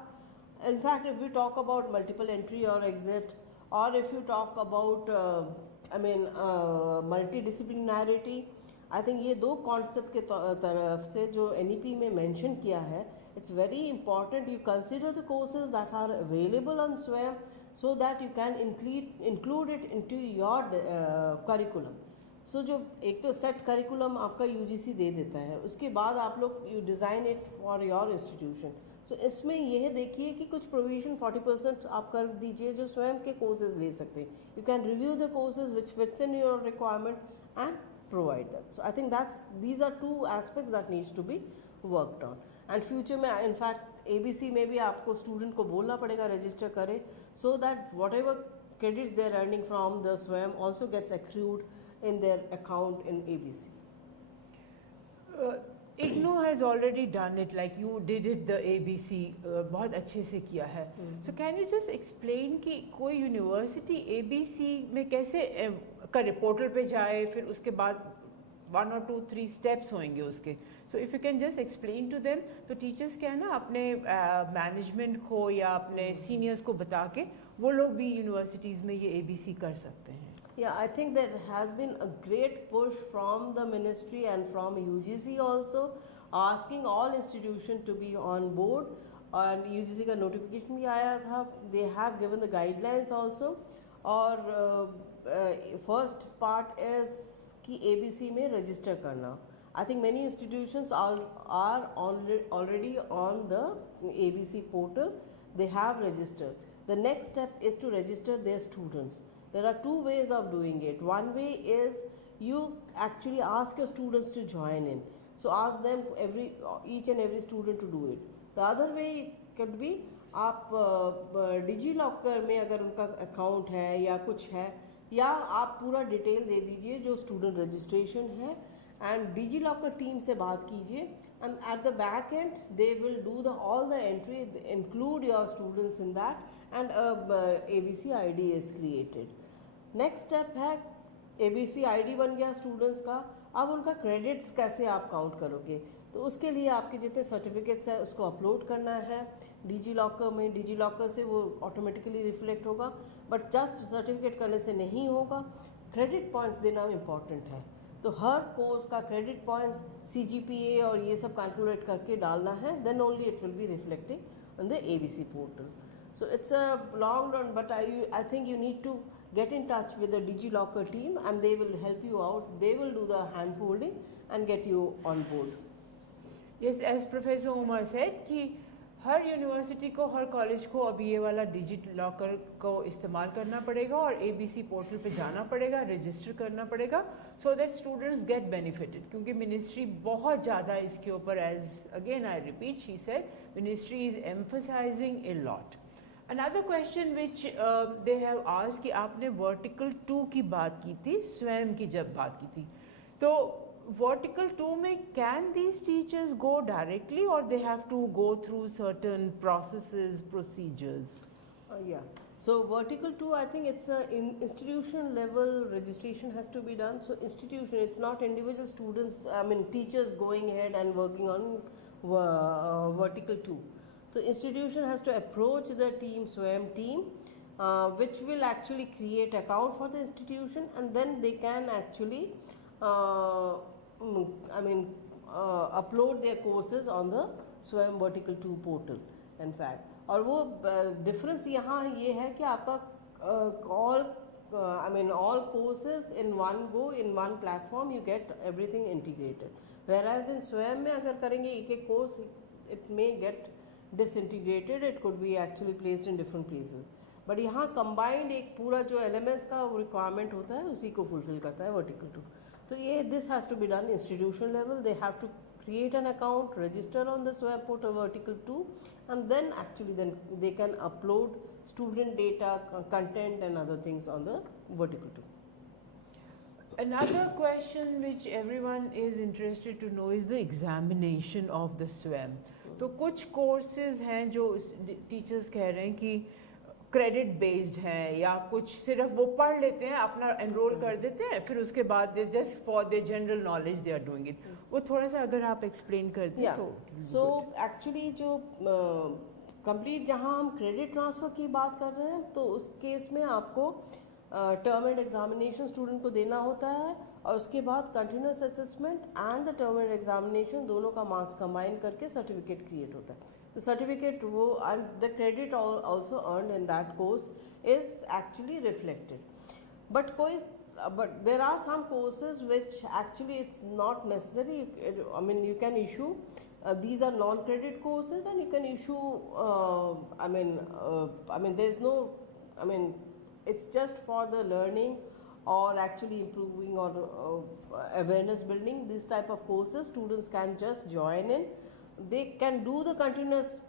In fact, if we talk about multiple entry or exit, or if you talk about multidisciplinarity, I think ये दो concept के तरफ से जो NEP में mention किया है, it's very important you consider the courses that are available on SWAYAM so that you can include it into your curriculum. So जो एक तो set curriculum आपका UGC दे देता है, उसके बाद आप लोग you design it for your institution. So इसमें यह देखिए कि कुछ provision 40% आप कर दीजिए जो स्वयं के courses ले सकते हैं. You can review the courses which fits in your requirement and provide that. So I think these are two aspects that needs to be worked on. And future में in fact ABC में भी आपको student को बोलना पड़ेगा register करें, so that whatever credits they are earning from the SWAYAM also gets accrued in their account in ABC. IGNOU has already done it, like you did it the ABC, बहुत अच्छे से किया है. So can you just explain कि कोई university ABC में कैसे करे, पोर्टल पे जाए, फिर उसके बाद 1 or 2 3 steps होंगे उसके. So if you can just explain to them, तो teachers क्या है ना अपने management को या अपने seniors को बता के वो लोग भी universities में ये ABC कर सकते हैं. Yeah, I think there has been a great push from the ministry and from UGC also, asking all institutions to be on board. And UGC का notification भी आया था. They have given the guidelines also. और first part is कि ABC में register करना. I think many institutions are already on the ABC portal. They have registered. The next step is to register their students. There are two ways of doing it. One way is you actually ask your students to join in. So ask them each and every student to do it. The other way could be आप DigiLocker में अगर उनका account है या कुछ है, या आप पूरा डिटेल दे दीजिए जो स्टूडेंट रजिस्ट्रेशन है एंड डिजीलॉकर टीम से बात कीजिए and at the back and they will do all the entry, include your students in that and ABC ID is created. Next step है ABC ID बन गया students का. अब उनका क्रेडिट्स कैसे आप काउंट करोगे, तो उसके लिए आपके जितने सर्टिफिकेट्स हैं उसको अपलोड करना है डिजीलॉकर में. डिजीलॉकर से वो ऑटोमेटिकली रिफ्लेक्ट होगा, बट जस्ट सर्टिफिकेट करने से नहीं होगा, क्रेडिट पॉइंट्स देना इम्पॉर्टेंट है. तो हर कोर्स का क्रेडिट पॉइंट्स CGPA और ये सब कैलकुलेट करके डालना है, then only it will be reflecting on the ABC portal. So it's a long run, but I think you need to get in touch with the DigiLocker team and they will help you out. They will do the hand holding and get you on board. Yes, as Professor Umar said कि हर university को, हर college को अब ये वाला digit locker को इस्तेमाल करना पड़ेगा और ABC पोर्टल पे जाना पड़ेगा, रजिस्टर करना पड़ेगा, so that students get benefited, क्योंकि मिनिस्ट्री बहुत ज़्यादा इसके ऊपर, as again I repeat, she said, ministry is emphasising a lot. Another question which they have asked कि आपने vertical 2 की बात की थी, स्वयं की जब बात की थी, तो vertical 2 में can these teachers go directly or they have to go through certain processes, procedures? Yeah. So vertical 2, I think it's a institution level registration has to be done. So institution, it's not individual students, I mean teachers going ahead and working on vertical 2. So institution has to approach the team, Swayam team, which will actually create account for the institution, and then they can actually, upload their courses on the Swayam vertical 2 portal. In fact, और वो difference यहाँ ये है कि आपका all courses in one go, in one platform, you get everything integrated. Whereas in Swayam में अगर करेंगे एक course, it may get disintegrated, it could be actually placed in different places. But यहाँ combined एक पूरा जो LMS का requirement होता है उसी को fulfill करता है vertical 2. तो ये this has to be done institution level. They have to create an account, register on the Swayam portal vertical 2, and then actually then they can upload student data, content and other things on the vertical 2. Another question which everyone is interested to know is the examination of the Swayam. तो कुछ courses हैं जो teachers कह रहे हैं कि credit based हैं, या कुछ सिर्फ वो पढ़ लेते हैं, अपना एनरोल कर देते हैं, फिर उसके बाद just for the general knowledge they are doing it. वो थोड़ा सा अगर आप एक्सप्लेन कर दें तो. सो एक्चुअली जो कंप्लीट जहाँ हम क्रेडिट ट्रांसफ़र की बात कर रहे हैं, तो उस केस में आपको टर्म एंड एग्जामिनेशन स्टूडेंट को देना होता है, और उसके बाद continuous assessment and the term end examination दोनों का मार्क्स कंबाइन करके सर्टिफिकेट क्रिएट होता है. तो सर्टिफिकेट वो and the credit also earn in that course is actually reflected. But there are some courses which actually it's not necessary. I mean you can issue these are non-credit courses and you can issue there is no, it's just for the learning or actually improving or awareness building. These type of courses students can just join in. They can do the continuous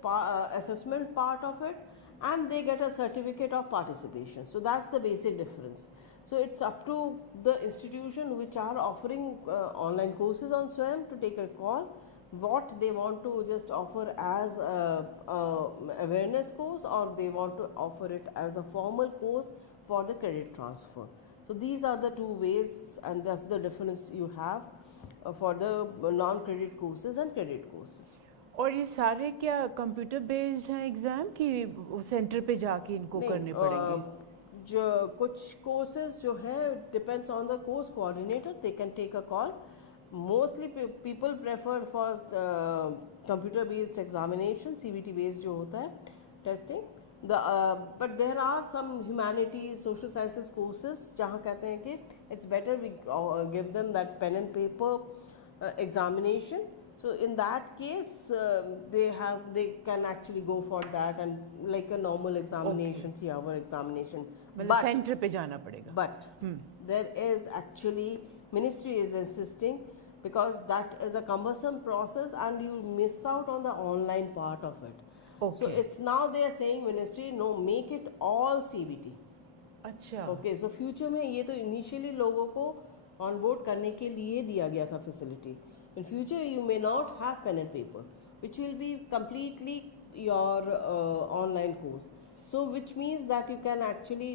assessment part of it, and they get a certificate of participation. So that's the basic difference. So it's up to the institution which are offering online courses on Swayam to take a call what they want to just offer as a awareness course, or they want to offer it as a formal course for the credit transfer. So these are the two ways, and that's the difference you have for the non-credit courses and credit courses. और ये सारे क्या computer based हैं exam की centre पे जाके इनको करने पड़ेंगे? जो कुछ कोर्सेज जो हैं depends on the course coordinator, they can take a call. Mostly people prefer for computer based examination, CBT based जो होता है testing. But there are some humanities, social sciences courses जहाँ कहते हैं कि it's better we give them that pen and paper examination. So in that case they can actually go for that, and like a normal examination, 3-hour examination. मतलब centre पे जाना पड़ेगा. But there is actually ministry is insisting, because that is a cumbersome process and you miss out on the online part of it. Okay. So it's now they are saying ministry, no, make it all CBT. अच्छा. Okay, so future में ये तो initially लोगों को on board करने के लिए दिया गया था facility. In future you may not have pen and paper, which will be completely your online course. So which means that you can actually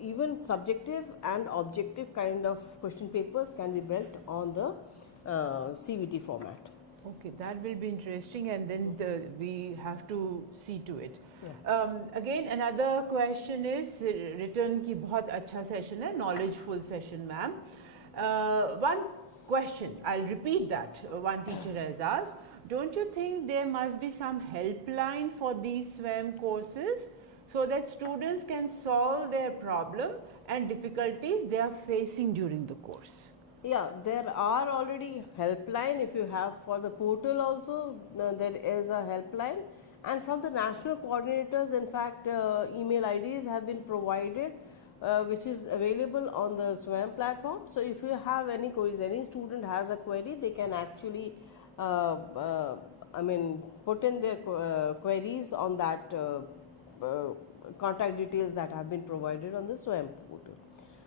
even subjective and objective kind of question papers can be built on the CBT format. Okay, that will be interesting, and then we have to see to it. Yeah. Again, another question is written की बहुत अच्छा session है, knowledgeful session, ma'am. One question, I'll repeat that. One teacher has asked, don't you think there must be some helpline for these Swayam courses, so that students can solve their problem and difficulties they are facing during the course? Yeah, there are already helpline. If you have for the portal also, there is a helpline, And from the national coordinators, in fact, email IDs have been provided, which is available on the Swayam platform. So if you have any queries, any student has a query, they can actually put in their queries on that contact details that have been provided on the Swayam portal.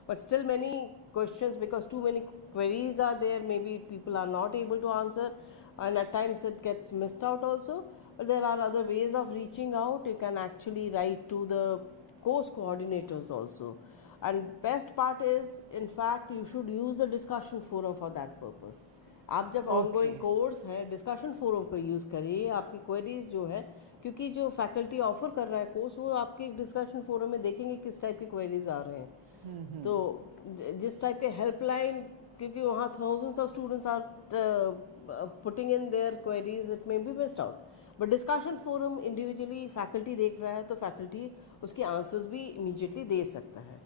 But still many questions, because too many queries are there, maybe people are not able to answer, and at times it gets missed out also. But there are other ways of reaching out. You can actually write to the course coordinators also. And best part is, in fact, you should use the discussion forum for that purpose. आप जब ongoing course है discussion forum को use करिए, आपकी queries जो है, क्योंकि जो फैकल्टी ऑफर कर रहा है कोर्स, वो आपके डिस्कशन फोरम में देखेंगे किस टाइप की क्वेरीज आ रहे हैं. तो जिस टाइप के हेल्पलाइन, क्योंकि वहाँ thousands of students are putting in their queries, it may be missed out. But discussion forum individually faculty देख रहा है तो फैकल्टी उसके आंसर्स भी इमीडिएटली दे सकता है.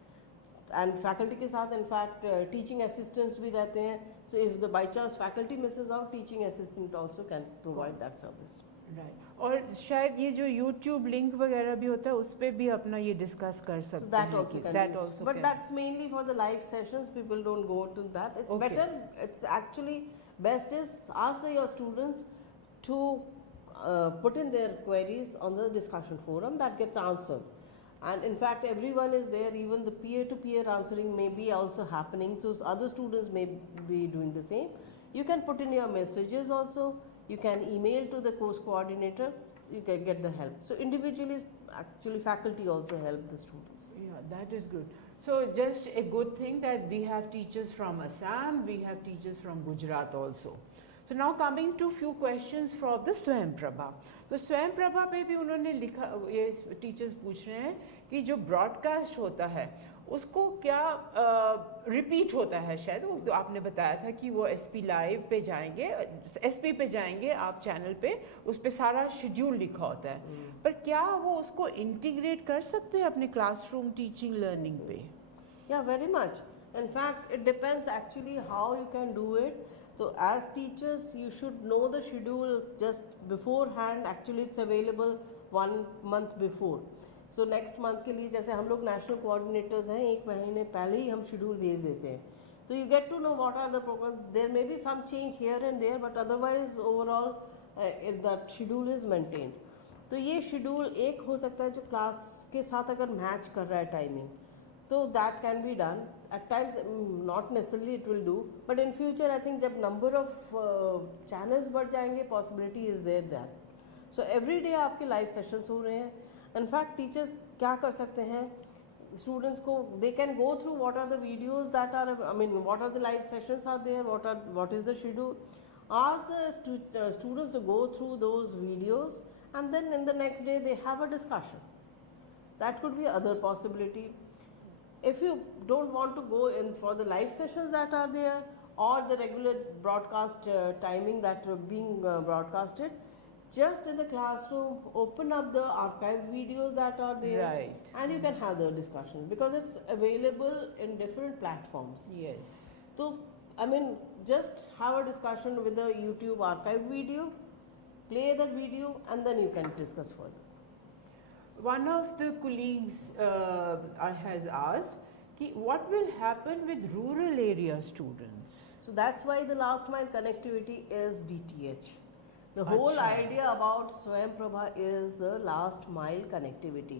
एंड फैकल्टी के साथ इनफैक्ट टीचिंग असिस्टेंट्स भी रहते हैं. So if the by chance faculty misses out, teaching assistant also can provide that service. Right. और शायद ये जो यूट्यूब लिंक वगैरह भी होता है, उस पर भी अपना ये डिस्कस कर सकते हैं. That also, but that's mainly for the live sessions. People don't go to that. It's better. It's actually best is ask your students to put in their queries on the discussion forum, that gets answered. And in fact, everyone is there. Even the peer-to-peer answering may be also happening. So other students may be doing the same. You can put in your messages also. You can email to the course coordinator. So you can get the help. So individually, actually faculty also help the students. Yeah, that is good. So just a good thing that we have teachers from Assam, we have teachers from Gujarat also. So now coming to few questions from the Swayam Prabha. तो स्वयं प्रभा पे भी उन्होंने लिखा, ये teachers पूछ रहे हैं कि जो ब्रॉडकास्ट होता है उसको क्या रिपीट होता है. शायद वो तो आपने बताया था कि वो एसपी लाइव पे जाएंगे, एसपी पे जाएंगे आप चैनल पे, उस पे सारा शेड्यूल लिखा होता है. पर क्या वो उसको इंटीग्रेट कर सकते हैं अपने क्लासरूम टीचिंग लर्निंग पे? या very much. In fact, it depends actually how you can do it. So as teachers, you should know the schedule just beforehand. Actually, it's available 1 month before. So next month के लिए जैसे हम लोग national coordinators हैं, एक महीने पहले ही हम schedule भेज देते हैं. So you get to know what are the programs. There may be some change here and there, but otherwise overall that schedule is maintained. तो ये schedule एक हो सकता है जो class के साथ अगर match कर रहा है timing, so that can be done. At times not necessarily it will do, but in future I think जब number of channels बढ़ जाएंगे, possibility is there that. So every day आपके live sessions हो रहे हैं. In fact teachers क्या कर सकते हैं, students को they can go through what are the videos that are, what are the live sessions are there, what is the schedule. Ask the students to go through those videos, and then in the next day they have a discussion. That could be other possibility. If you don't want to go in for the live sessions that are there or the regular broadcast timing that are being broadcasted, just in the classroom open up the archived videos that are there, right, and you can have the discussion because it's available in different platforms. Yes. So just have a discussion with the YouTube archived video, play that video, and then you can discuss further. One of the colleagues has asked कि what will happen with rural area students? So that's why the last mile connectivity is DTH. The whole idea about Swayam Prabha is the last mile connectivity.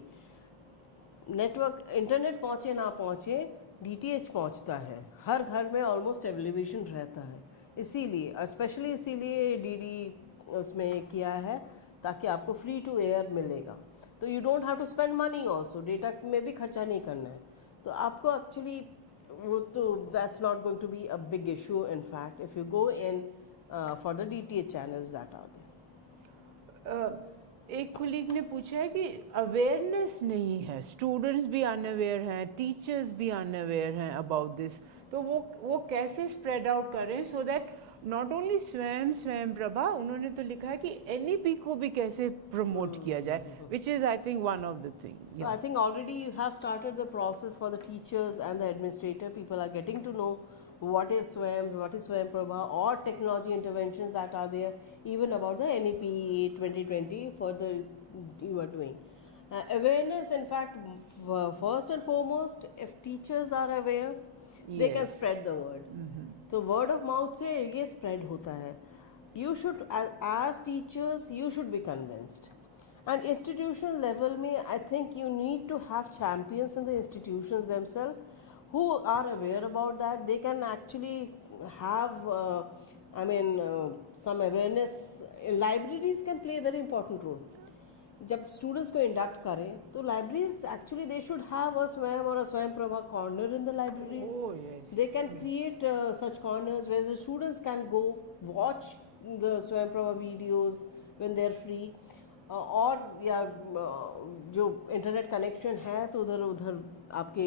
Network, internet पहुँचे ना पहुँचे, DTH पहुँचता है. हर घर में almost elevation रहता है. इसीलिए, especially इसीलिए DD उसमें किया है ताकि आपको free to air मिलेगा. तो you don't have to spend money also. Data में भी खर्चा नहीं करना है. तो आपको actually वो तो that's not going to be a big issue in fact if you go in for the DTH channels that are there. एक colleague ने पूछा है कि awareness नहीं है, students भी unaware हैं, teachers भी unaware हैं about this. तो वो कैसे spread out करें so that not only स्वयं प्रभा, उन्होंने तो लिखा है कि NEP को भी कैसे promote किया जाए, which is I think one of the things. So I think already you have started the process for the teachers and the administrator. People are getting to know what is Swayam Prabha, or technology interventions that are there, even about the NEP 2020 further you are doing. Awareness, in fact, first and foremost, if teachers are aware, they can spread the word. So word of mouth से ये spread होता है. You should, as teachers, you should be convinced. And institutional level में, I think you need to have champions in the institutions themselves who are aware about that. They can actually have, some awareness. Libraries can play a very important role. जब students को induct करें, तो libraries actually they should have a Swayam or a Swayam Prabha corner in the libraries. Oh yes. They can create such corners where the students can go watch the Swayam Prabha videos when they are free. और या जो internet connection है तो उधर आपके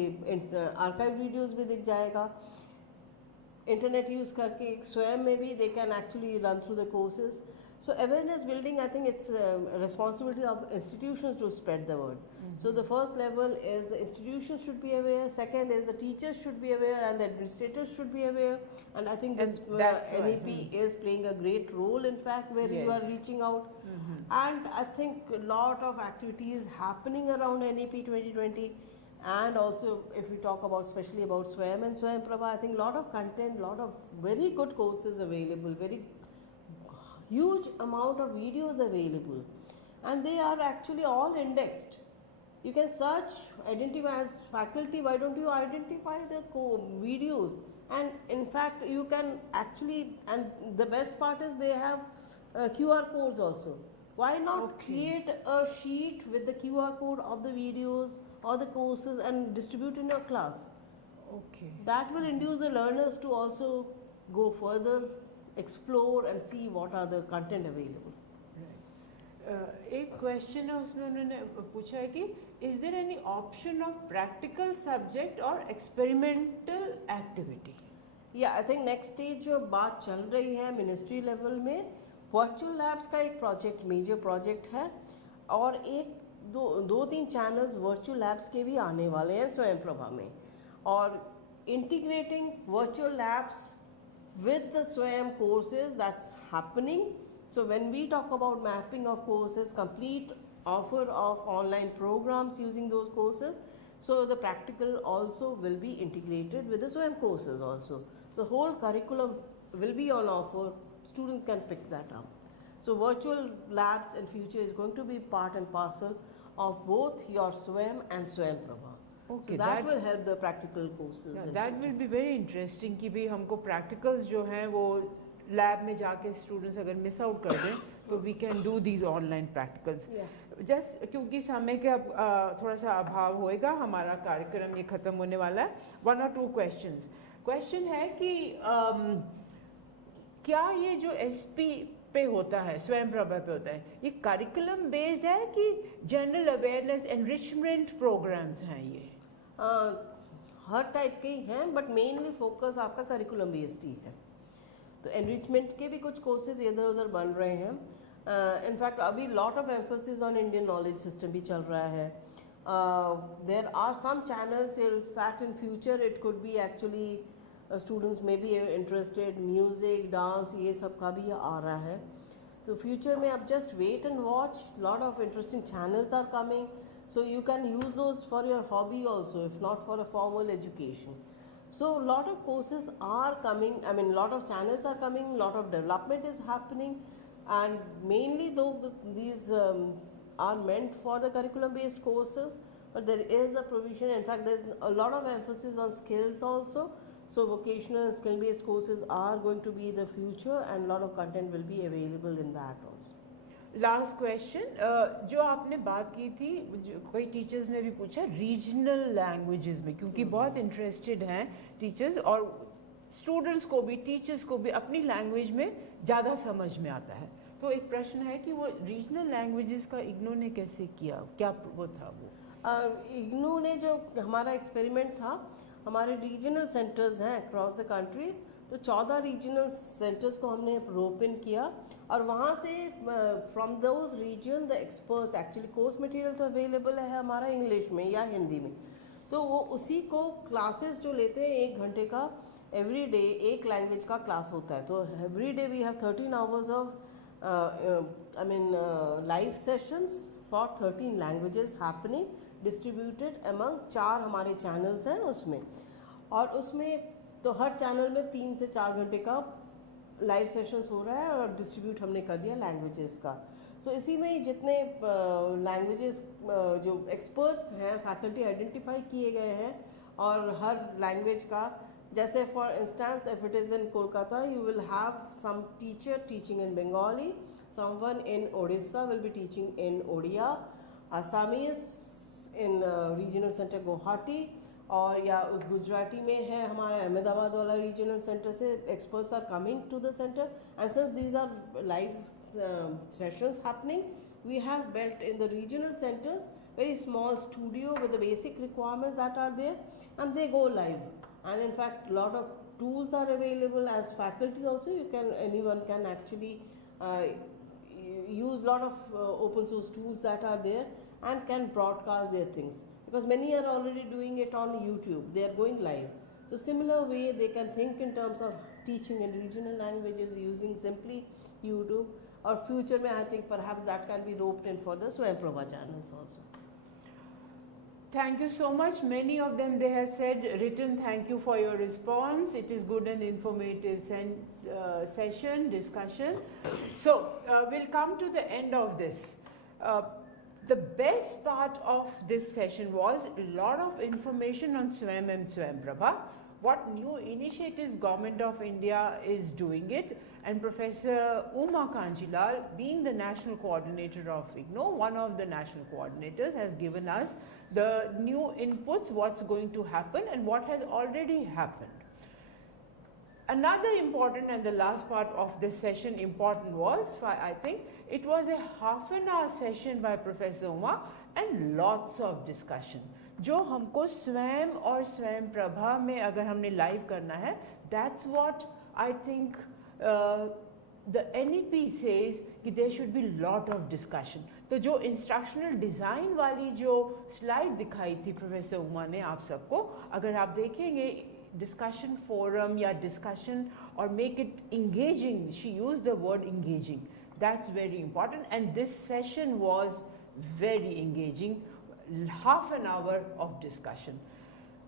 archive videos भी दिख जाएगा. इंटरनेट यूज़ करके स्वयं में भी they can actually run through the courses. So awareness building, I think it's a responsibility of institutions to spread the word. So the first level is the institutions should be aware. Second is the teachers should be aware and the administrators should be aware. And I think this NEP is playing a great role, in fact, where you are reaching out. And I think a lot of activities happening around NEP 2020. And also, if we talk about, especially about Swayam and Swayam Prabha, I think a lot of content, lot of very good courses available, very huge amount of videos available, and they are actually all indexed. You can search, identify as faculty, why don't you identify the videos? And in fact, you can actually, and the best part is they have QR codes also. Why not create a sheet with the QR code of the videos or the courses and distribute in your class? Okay. That will induce the learners to also go further, explore and see what are the content available. एक question है उसमें उन्होंने पूछा है कि is there any option of practical subject or experimental activity? Yeah, I think next stage जो बात चल रही है मिनिस्ट्री लेवल में, वर्चुअल लैब्स का एक प्रोजेक्ट, मेजर प्रोजेक्ट है, और एक दो तीन चैनल्स वर्चुअल लैब्स के भी आने वाले हैं स्वयं प्रभा में, और integrating virtual labs with the Swayam courses that's happening. So when we talk about mapping of courses, complete offer of online programs using those courses, so the practical also will be integrated with the Swayam courses also. So whole curriculum will be on offer, students can pick that up. So virtual labs in future is going to be part and parcel of both your Swayam and Swayam Prabha. Okay, so that will help the practical courses. Yeah, that will be very interesting कि भी हमको practicals जो हैं वो lab में जाके students अगर miss out कर दें तो we can do these online practicals. Just क्योंकि समय के अब थोड़ा सा अभाव होएगा, हमारा कार्यक्रम ये खत्म होने वाला है. 1 or 2 questions. Question है कि क्या ये जो SP पे होता है, स्वयं प्रभा पे होता है, ये करिकुलम बेस्ड है कि जनरल अवेयरनेस एनरिचमेंट प्रोग्राम्स हैं? ये हर टाइप के ही हैं, बट मेनली फोकस आपका करिकुलम बेस्ड ही है. तो एनरिचमेंट के भी कुछ कोर्सेज इधर उधर बन रहे हैं. इनफैक्ट अभी lot of emphasis on Indian knowledge system भी चल रहा है. There are some channels, in fact in future it could be actually students में भी इंटरेस्टेड, म्यूजिक, डांस, ये सब का भी आ रहा है. तो फ्यूचर में आप just wait and watch, lot of interesting channels are coming. So you can use those for your hobby also, if not for a formal education. So a lot of courses are coming, lot of channels are coming, lot of development is happening, and mainly though these are meant for the curriculum based courses, but there is a provision, in fact there is a lot of emphasis on skills also. So vocational and skill based courses are going to be the future, and a lot of content will be available in that also. Last question, जो आपने बात की थी, कोई teachers ने भी पूछा regional languages में, क्योंकि बहुत इंटरेस्टेड हैं टीचर्स, और स्टूडेंट्स को भी टीचर्स को भी अपनी लैंग्वेज में ज़्यादा समझ में आता है. तो एक प्रश्न है कि वो रीजनल लैंग्वेजेस का इग्नू ने कैसे किया, क्या वो था? वो इग्नू ने जो हमारा एक्सपेरिमेंट था, हमारे रीजनल सेंटर्स हैं अक्रॉस द कंट्री, तो 14 रीजनल सेंटर्स को हमने रोप इन किया, और वहाँ से from those region the experts, actually course material तो अवेलेबल है हमारा इंग्लिश में या हिंदी में, तो वो उसी को क्लासेस जो लेते हैं 1 घंटे का, एवरी डे एक लैंग्वेज का क्लास होता है. तो every day we have 13 hours of I mean live sessions for 13 languages happening, distributed among 4 हमारे चैनल्स हैं उसमें. और उसमें तो हर चैनल में 3 से 4 घंटे का लाइव सेशंस हो रहा है और डिस्ट्रीब्यूट हमने कर दिया लैंग्वेजेस का. सो इसी में ही जितने लैंग्वेजेस जो एक्सपर्ट्स हैं, फैकल्टी आइडेंटिफाई किए गए हैं, और हर लैंग्वेज का, जैसे for instance if it is in Kolkata you will have some teacher teaching in Bengali, someone in Odisha will be teaching in Odia, Assamese in regional centre Guwahati, और या गुजराती में है हमारा अहमदाबाद वाला रीजनल सेंटर से experts are coming to the centre. And since these are live sessions happening, we have built in the regional centers very small studio with the basic requirements that are there, and they go live. And in fact lot of tools are available as faculty also. You can, anyone can actually use lot of open source tools that are there and can broadcast their things, because many are already doing it on YouTube. They are going live. So similar way they can think in terms of teaching in regional languages using simply YouTube. Or future mein I think perhaps that can be roped in for the Swayam Prabha channels also. Thank you so much. Many of them, they have said written thank you for your response. It is good and informative session, discussion. So we'll come to the end of this. The best part of this session was a lot of information on Swayam and Swayam Prabha, what new initiatives Government of India is doing it, and Professor Kanjilal, being the national coordinator of IGNOU, one of the national coordinators, has given us the new inputs, what's going to happen and what has already happened. Another important and the last part of this session important was, I think, it was a half an hour session by Professor Uma and lots of discussion. जो हमको स्वयं और स्वयं प्रभा में अगर हमने live करना है, that's what I think the NEP says कि there should be lot of discussion. तो जो instructional design वाली जो slide दिखाई थी प्रोफेसर उमा ने आप सबको, अगर आप देखेंगे discussion forum या discussion or make it engaging, she used the word engaging. That's very important, and this session was very engaging, half an hour of discussion.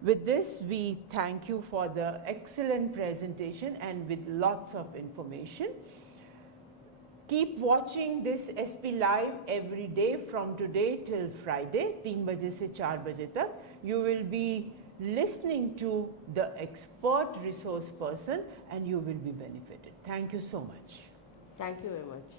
With this, we thank you for the excellent presentation and with lots of information. Keep watching this SP Live every day from today till Friday, 3 baje se 4 baje tak. You will be listening to the expert resource person and you will be benefited. Thank you so much. Thank you very much.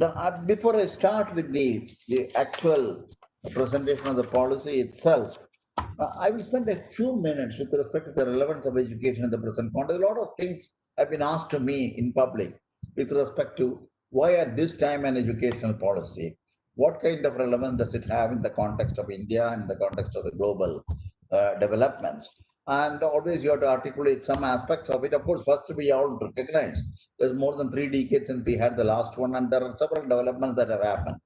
Now, before I start with the actual presentation of the policy itself, I will spend a few minutes with respect to the relevance of education in the present context. A lot of things have been asked to me in public with respect to why at this time an educational policy? What kind of relevance does it have in the context of India and the context of the global developments? And always you have to articulate some aspects of it. Of course, first we all recognize there's more than 3 decades since we had the last one, and there are several developments that have happened.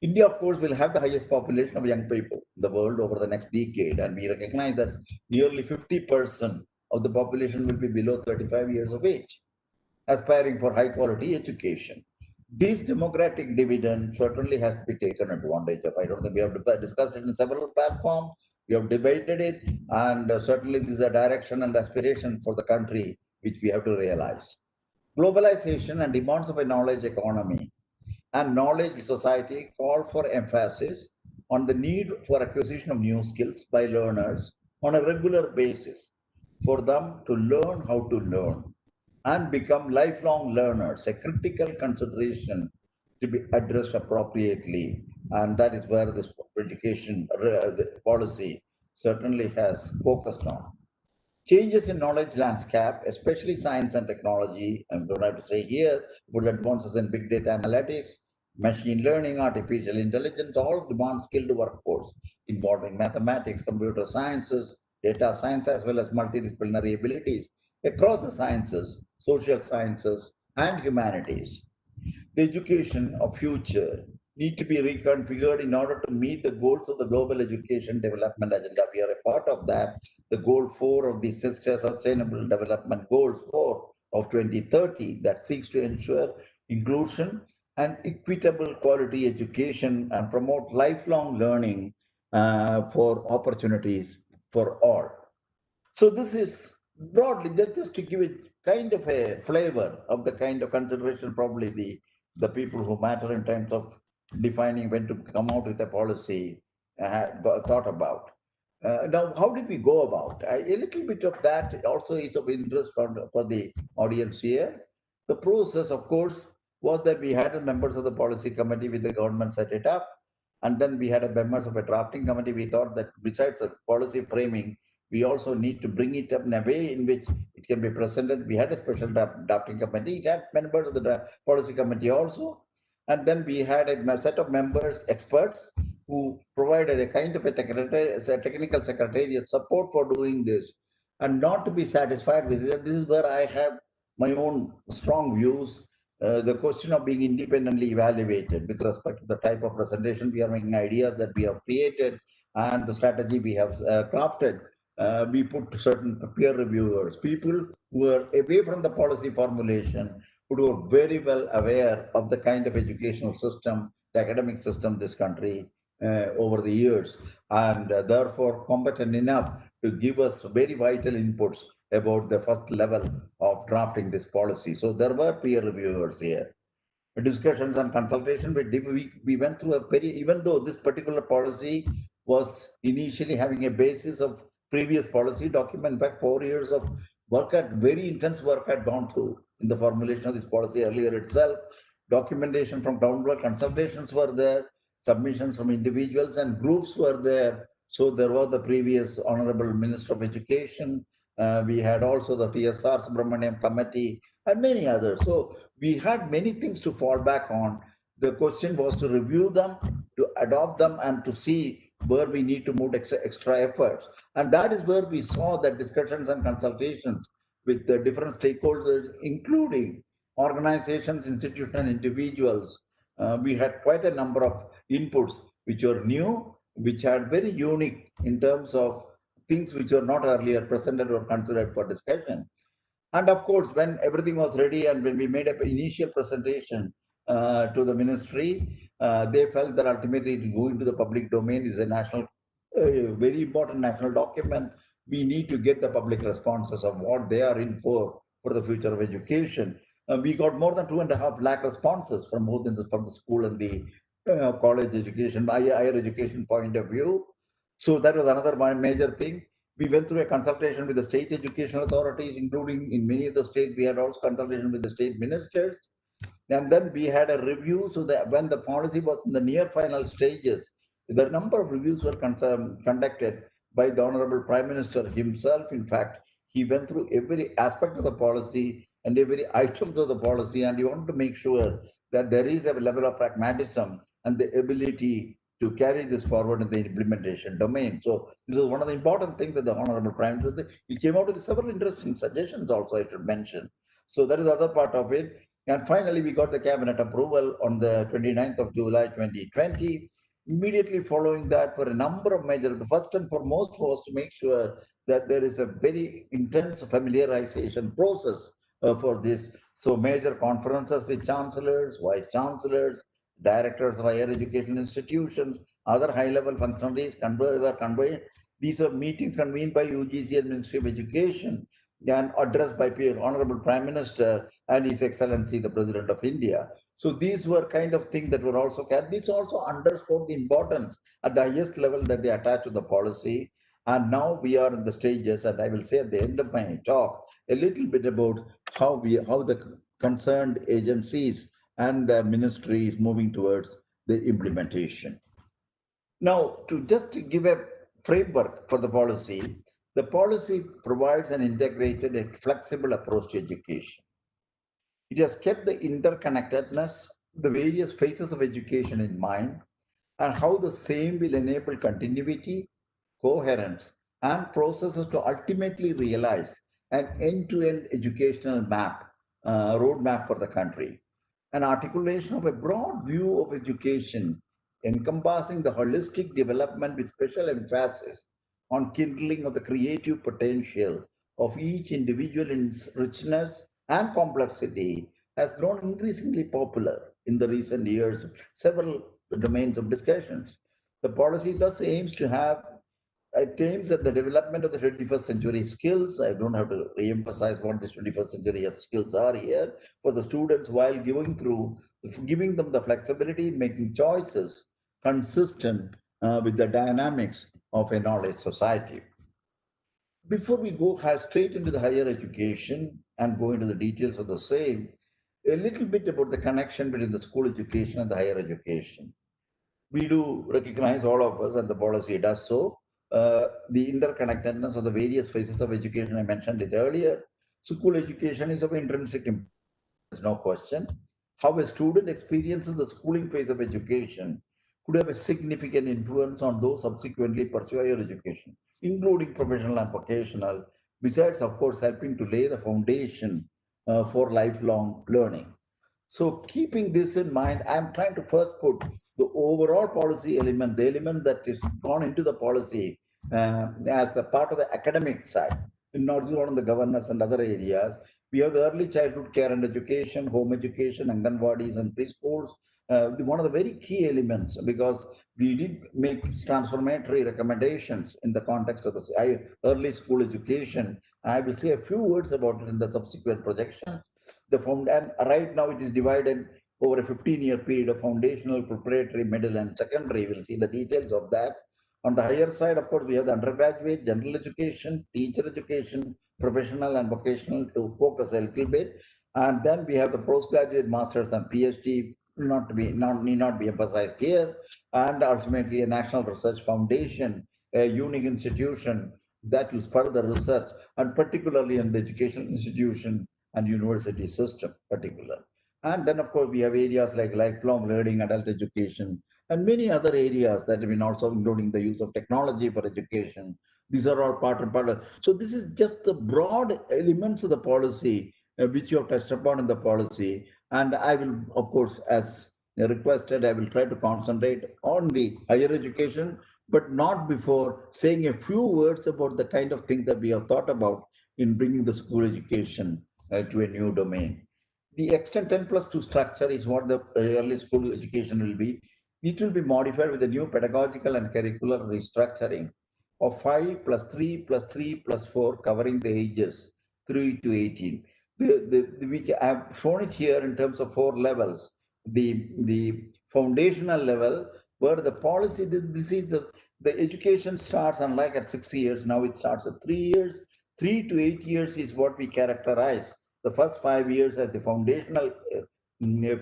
India, of course, will have the highest population of young people in the world over the next decade, and we recognize that nearly 50% of the population will be below 35 years of age, aspiring for high quality education. This democratic dividend certainly has to be taken advantage of. I don't think we have discussed it in several platforms. We have debated it, and certainly this is a direction and aspiration for the country which we have to realize. Globalization and demands of a knowledge economy and knowledge society call for emphasis on the need for acquisition of new skills by learners on a regular basis for them to learn how to learn and become lifelong learners, a critical consideration to be addressed appropriately. And that is where this education policy certainly has focused on. Changes in knowledge landscape, especially science and technology, I'm going to have to say here, with advances in big data analytics, machine learning, artificial intelligence, all demand skilled workforce involving mathematics, computer sciences, data science, as well as multidisciplinary abilities across the sciences, social sciences, and humanities. The education of future need to be reconfigured in order to meet the goals of the global education development agenda. We are a part of that. The goal 4 of the Sustainable Development Goals 4 of 2030 that seeks to ensure inclusion and equitable quality education and promote lifelong learning for opportunities for all. So this is broadly just to give it kind of a flavor of the kind of consideration probably the people who matter in terms of defining when to come out with a policy thought about. Now, how did we go about? A little bit of that also is of interest for the audience here. The process, of course, was that we had the members of the policy committee with the government set it up. And then we had a members of a drafting committee. We thought that besides the policy framing, we also need to bring it up in a way in which it can be presented. We had a special drafting committee. It had members of the policy committee also. And then we had a set of members, experts, who provided a kind of a technical secretariat support for doing this. And not to be satisfied with it, this is where I have my own strong views. The question of being independently evaluated with respect to the type of presentation we are making, ideas that we have created, and the strategy we have crafted. We put certain peer reviewers, people who are away from the policy formulation, who are very well aware of the kind of educational system, the academic system this country over the years, and therefore competent enough to give us very vital inputs about the first level of drafting this policy. So there were peer reviewers here. Discussions and consultation, we went through a very, even though this particular policy was initially having a basis of previous policy document, in fact, 4 years of work, very intense work had gone through in the formulation of this policy earlier itself. Documentation from downward, consultations were there, submissions from individuals and groups were there. So there was the previous Honorable Minister of Education. We had also the TSR Subramaniam Committee and many others. So we had many things to fall back on. The question was to review them, to adopt them, and to see where we need to move extra efforts. And that is where we saw that discussions and consultations with the different stakeholders, including organizations, institutions, and individuals. We had quite a number of inputs which were new, which had very unique in terms of things which were not earlier presented or considered for discussion. And of course, when everything was ready and when we made an initial presentation to the ministry, they felt that ultimately to go into the public domain is a national, very important national document. We need to get the public responses of what they are in for the future of education. We got more than 2.5 lakh responses from both from the school and the college education, higher education point of view. So that was another major thing. We went through a consultation with the state educational authorities, including in many of the states, we had also consultation with the state ministers. And then we had a review, so that when the policy was in the near final stages, the number of reviews were conducted by the Honorable Prime Minister himself. In fact, he went through every aspect of the policy and every items of the policy, and he wanted to make sure that there is a level of pragmatism and the ability to carry this forward in the implementation domain. So this is one of the important things that the Honorable Prime Minister, he came out with several interesting suggestions also, I should mention. So that is the other part of it. And finally, we got the cabinet approval on the 29th of July 2020. Immediately following that, for a number of measures, the first and foremost was to make sure that there is a very intense familiarization process for this. So major conferences with chancellors, vice chancellors, directors of higher education institutions, other high-level functionaries were convened. These are meetings convened by UGC and Ministry of Education and addressed by Honorable Prime Minister and His Excellency the President of India. So these were kind of things that were also carried. This also underscored the importance at the highest level that they attach to the policy. And now we are in the stages, and I will say at the end of my talk a little bit about how the concerned agencies and the ministry is moving towards the implementation. Now, to just give a framework for the policy provides an integrated and flexible approach to education. It has kept the interconnectedness, the various phases of education in mind, and how the same will enable continuity, coherence, and processes to ultimately realize an end-to-end educational roadmap for the country. An articulation of a broad view of education encompassing the holistic development with special emphasis on kindling of the creative potential of each individual in its richness and complexity has grown increasingly popular in the recent years, several domains of discussions. The policy thus aims to have it aims at the development of the 21st century skills. I don't have to re-emphasize what these 21st century skills are here for the students while giving them the flexibility in making choices consistent with the dynamics of a knowledge society. Before we go straight into the higher education and go into the details of the same, a little bit about the connection between the school education and the higher education. We do recognize, all of us, and the policy does so, the interconnectedness of the various phases of education. I mentioned it earlier. School education is of intrinsic importance, there's no question. How a student experiences the schooling phase of education could have a significant influence on those subsequently pursue higher education, including professional and vocational, besides, of course, helping to lay the foundation for lifelong learning. So keeping this in mind, I'm trying to first put the overall policy element, the element that is gone into the policy as a part of the academic side, not just on the governance and other areas. We have the early childhood care and education, home education, Anganwadis and preschools. One of the very key elements, because we did make transformatory recommendations in the context of the early school education. I will say a few words about it in the subsequent projections. And right now it is divided over a 15-year period of foundational, preparatory, middle, and secondary. We'll see the details of that. On the higher side, of course, we have the undergraduate, general education, teacher education, professional and vocational to focus a little bit. And then we have the postgraduate, masters, and PhD, need not be emphasized here. And ultimately, a national research foundation, a unique institution that will spur the research, and particularly in the educational institution and university system particular. And then, of course, we have areas like lifelong learning, adult education, and many other areas that have been also including the use of technology for education. These are all part and part. So this is just the broad elements of the policy which you have touched upon in the policy. And I will, of course, as requested, I will try to concentrate on the higher education, but not before saying a few words about the kind of thing that we have thought about in bringing the school education to a new domain. The extent 10 plus 2 structure is what the early school education will be. It will be modified with a new pedagogical and curricular restructuring of 5 plus 3 plus 3 plus 4 covering the ages 3 to 18. I have shown it here in terms of 4 levels. The foundational level where the policy, this is the education starts, unlike at 6 years, now it starts at 3 years. 3 to 8 years is what we characterize the first 5 years as the foundational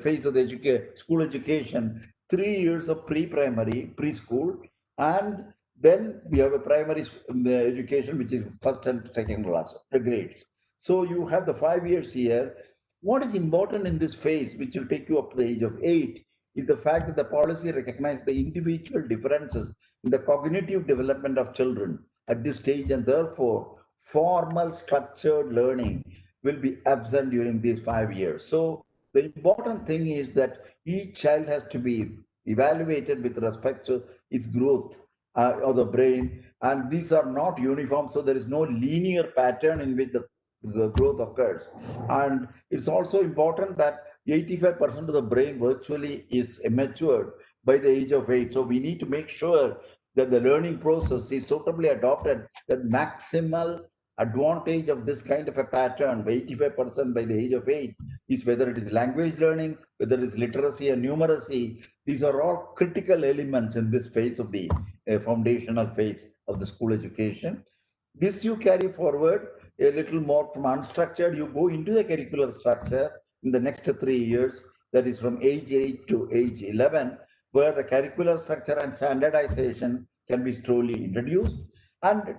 phase of the school education, 3 years of pre-primary, preschool, and then we have a primary education, which is first and second class, the grades. So you have the 5 years here. What is important in this phase, which will take you up to the age of 8, is the fact that the policy recognizes the individual differences in the cognitive development of children at this stage, and therefore formal structured learning will be absent during these 5 years. So the important thing is that each child has to be evaluated with respect to its growth of the brain, and these are not uniform, so there is no linear pattern in which the growth occurs. And it's also important that 85% of the brain virtually is matured by the age of 8. So we need to make sure that the learning process is suitably adopted, that maximal advantage of this kind of a pattern by 85% by the age of 8 is whether it is language learning, whether it is literacy and numeracy. These are all critical elements in this phase of the foundational phase of the school education. This you carry forward a little more from unstructured, you go into the curricular structure in the next 3 years, that is from age 8 to age 11, where the curricular structure and standardization can be slowly introduced. And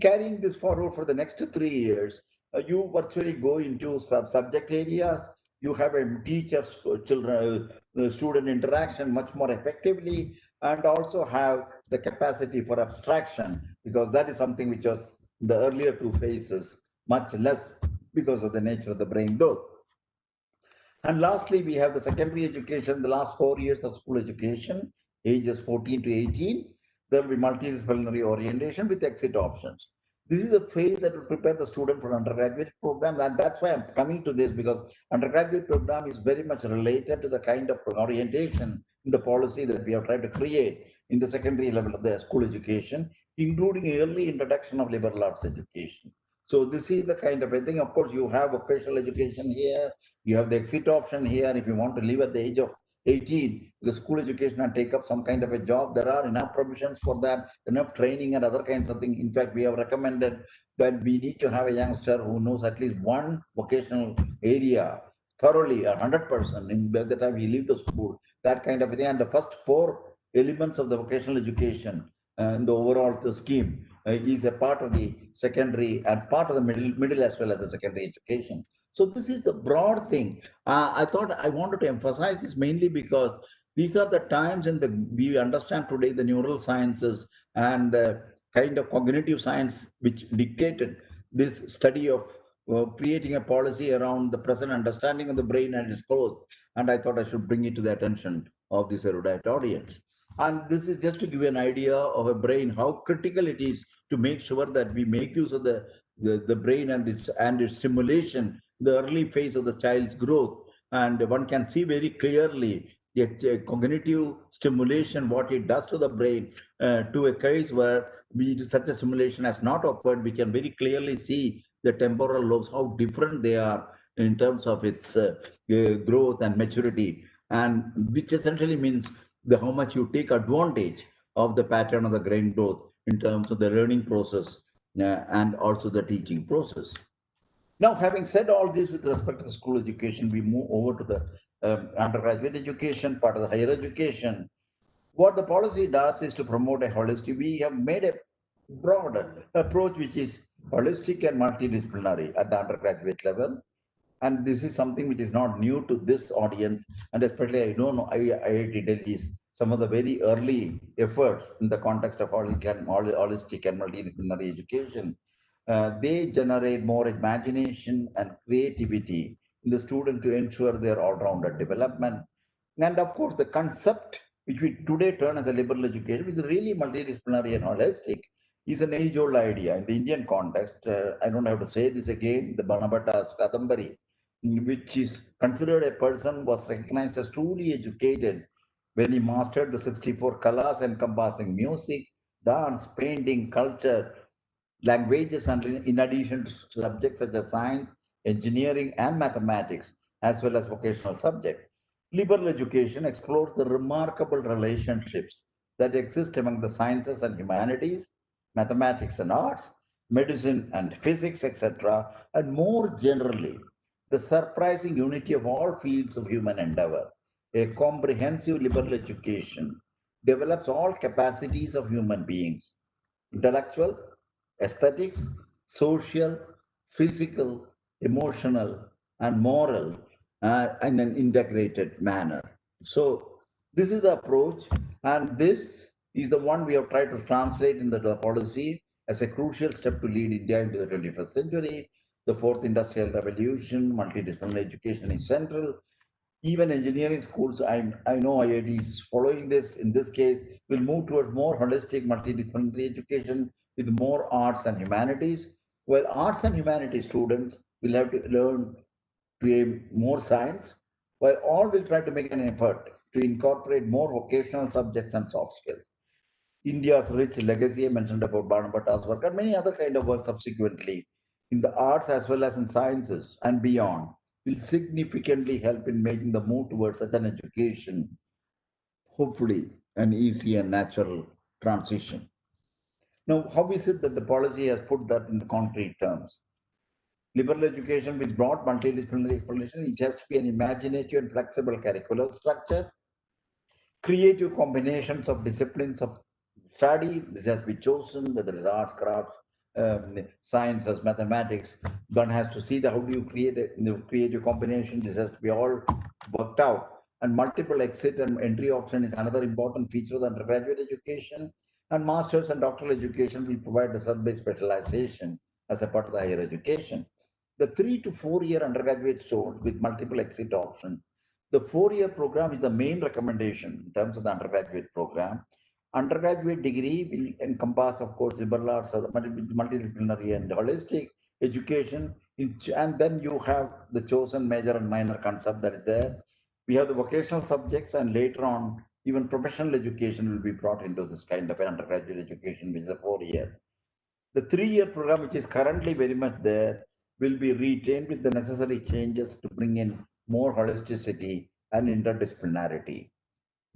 carrying this forward for the next 3 years, you virtually go into subject areas. You have a teacher children student interaction much more effectively, and also have the capacity for abstraction, because that is something which was in the earlier two phases much less because of the nature of the brain growth. And lastly, we have the secondary education, the last 4 years of school education, ages 14 to 18. There will be multidisciplinary orientation with exit options. This is the phase that will prepare the student for undergraduate program. And that's why I'm coming to this, because undergraduate program is very much related to the kind of orientation in the policy that we have tried to create in the secondary level of the school education, including early introduction of liberal arts education. So this is the kind of a thing. Of course, you have vocational education here, you have the exit option here. If you want to leave at the age of 18, the school education and take up some kind of a job, there are enough provisions for that, enough training and other kinds of things. In fact, we have recommended that we need to have a youngster who knows at least one vocational area thoroughly, 100%, in by the time he leaves the school, that kind of a thing. And the first 4 elements of the vocational education in the overall scheme is a part of the secondary and part of the middle as well as the secondary education. So this is the broad thing. I thought I wanted to emphasize this mainly because these are the times in the we understand today the neural sciences and the kind of cognitive science which dictated this study of creating a policy around the present understanding of the brain and its growth. And I thought I should bring it to the attention of this erudite audience. And this is just to give you an idea of a brain, how critical it is to make sure that we make use of the brain and its stimulation, the early phase of the child's growth. And one can see very clearly the cognitive stimulation, what it does to the brain, to a case where such a simulation has not occurred. We can very clearly see the temporal lobes, how different they are in terms of its growth and maturity, and which essentially means how much you take advantage of the pattern of the brain growth in terms of the learning process and also the teaching process. Now, having said all this with respect to the school education, we move over to the undergraduate education, part of the higher education. What the policy does is to promote a holistic. We have made a broad approach which is holistic and multidisciplinary at the undergraduate level. And this is something which is not new to this audience, and especially I don't know IIT Delhi's some of the very early efforts in the context of holistic and multidisciplinary education. They generate more imagination and creativity in the student to ensure their all-rounded development. And of course, the concept which we today turn as a liberal education, which is really multidisciplinary and holistic, is an age-old idea in the Indian context. I don't have to say this again. The Banabhatta's Kadambari, which is considered a person was recognized as truly educated when he mastered the 64 kalas encompassing music, dance, painting, culture, languages, and in addition to subjects such as science, engineering, and mathematics, as well as vocational subjects. Liberal education explores the remarkable relationships that exist among the sciences and humanities, mathematics and arts, medicine and physics, etc., and more generally, the surprising unity of all fields of human endeavor. A comprehensive liberal education develops all capacities of human beings: intellectual, aesthetics, social, physical, emotional, and moral, in an integrated manner. So, this is the approach, and this is the one we have tried to translate into the policy as a crucial step to lead India into the 21st century. The fourth industrial revolution, multidisciplinary education is central. Even engineering schools, I know IITs following this, in this case, will move towards more holistic multidisciplinary education with more arts and humanities. While arts and humanities students will have to learn more science, while all will try to make an effort to incorporate more vocational subjects and soft skills. India's rich legacy, I mentioned about Bhanabhatta's work and many other kind of work subsequently in the arts as well as in sciences and beyond, will significantly help in making the move towards such an education, hopefully an easy and natural transition. Now, how is it that the policy has put that in concrete terms? Liberal education with broad multidisciplinary explanation, it has to be an imaginative and flexible curricular structure, creative combinations of disciplines of study. This has been chosen, whether it's arts, crafts, sciences, mathematics. One has to see how do you create a creative combination. This has to be all worked out. And multiple exit and entry option is another important feature of the undergraduate education. And master's and doctoral education will provide a sub-based specialization as a part of the higher education. The 3 to 4 year undergraduate course with multiple exit options, the 4 year program is the main recommendation in terms of the undergraduate program. Undergraduate degree will encompass, of course, liberal arts, multidisciplinary and holistic education. And then you have the chosen major and minor concept that is there. We have the vocational subjects, and later on, even professional education will be brought into this kind of an undergraduate education, which is a 4 year. The 3 year program, which is currently very much there, will be retained with the necessary changes to bring in more holisticity and interdisciplinarity.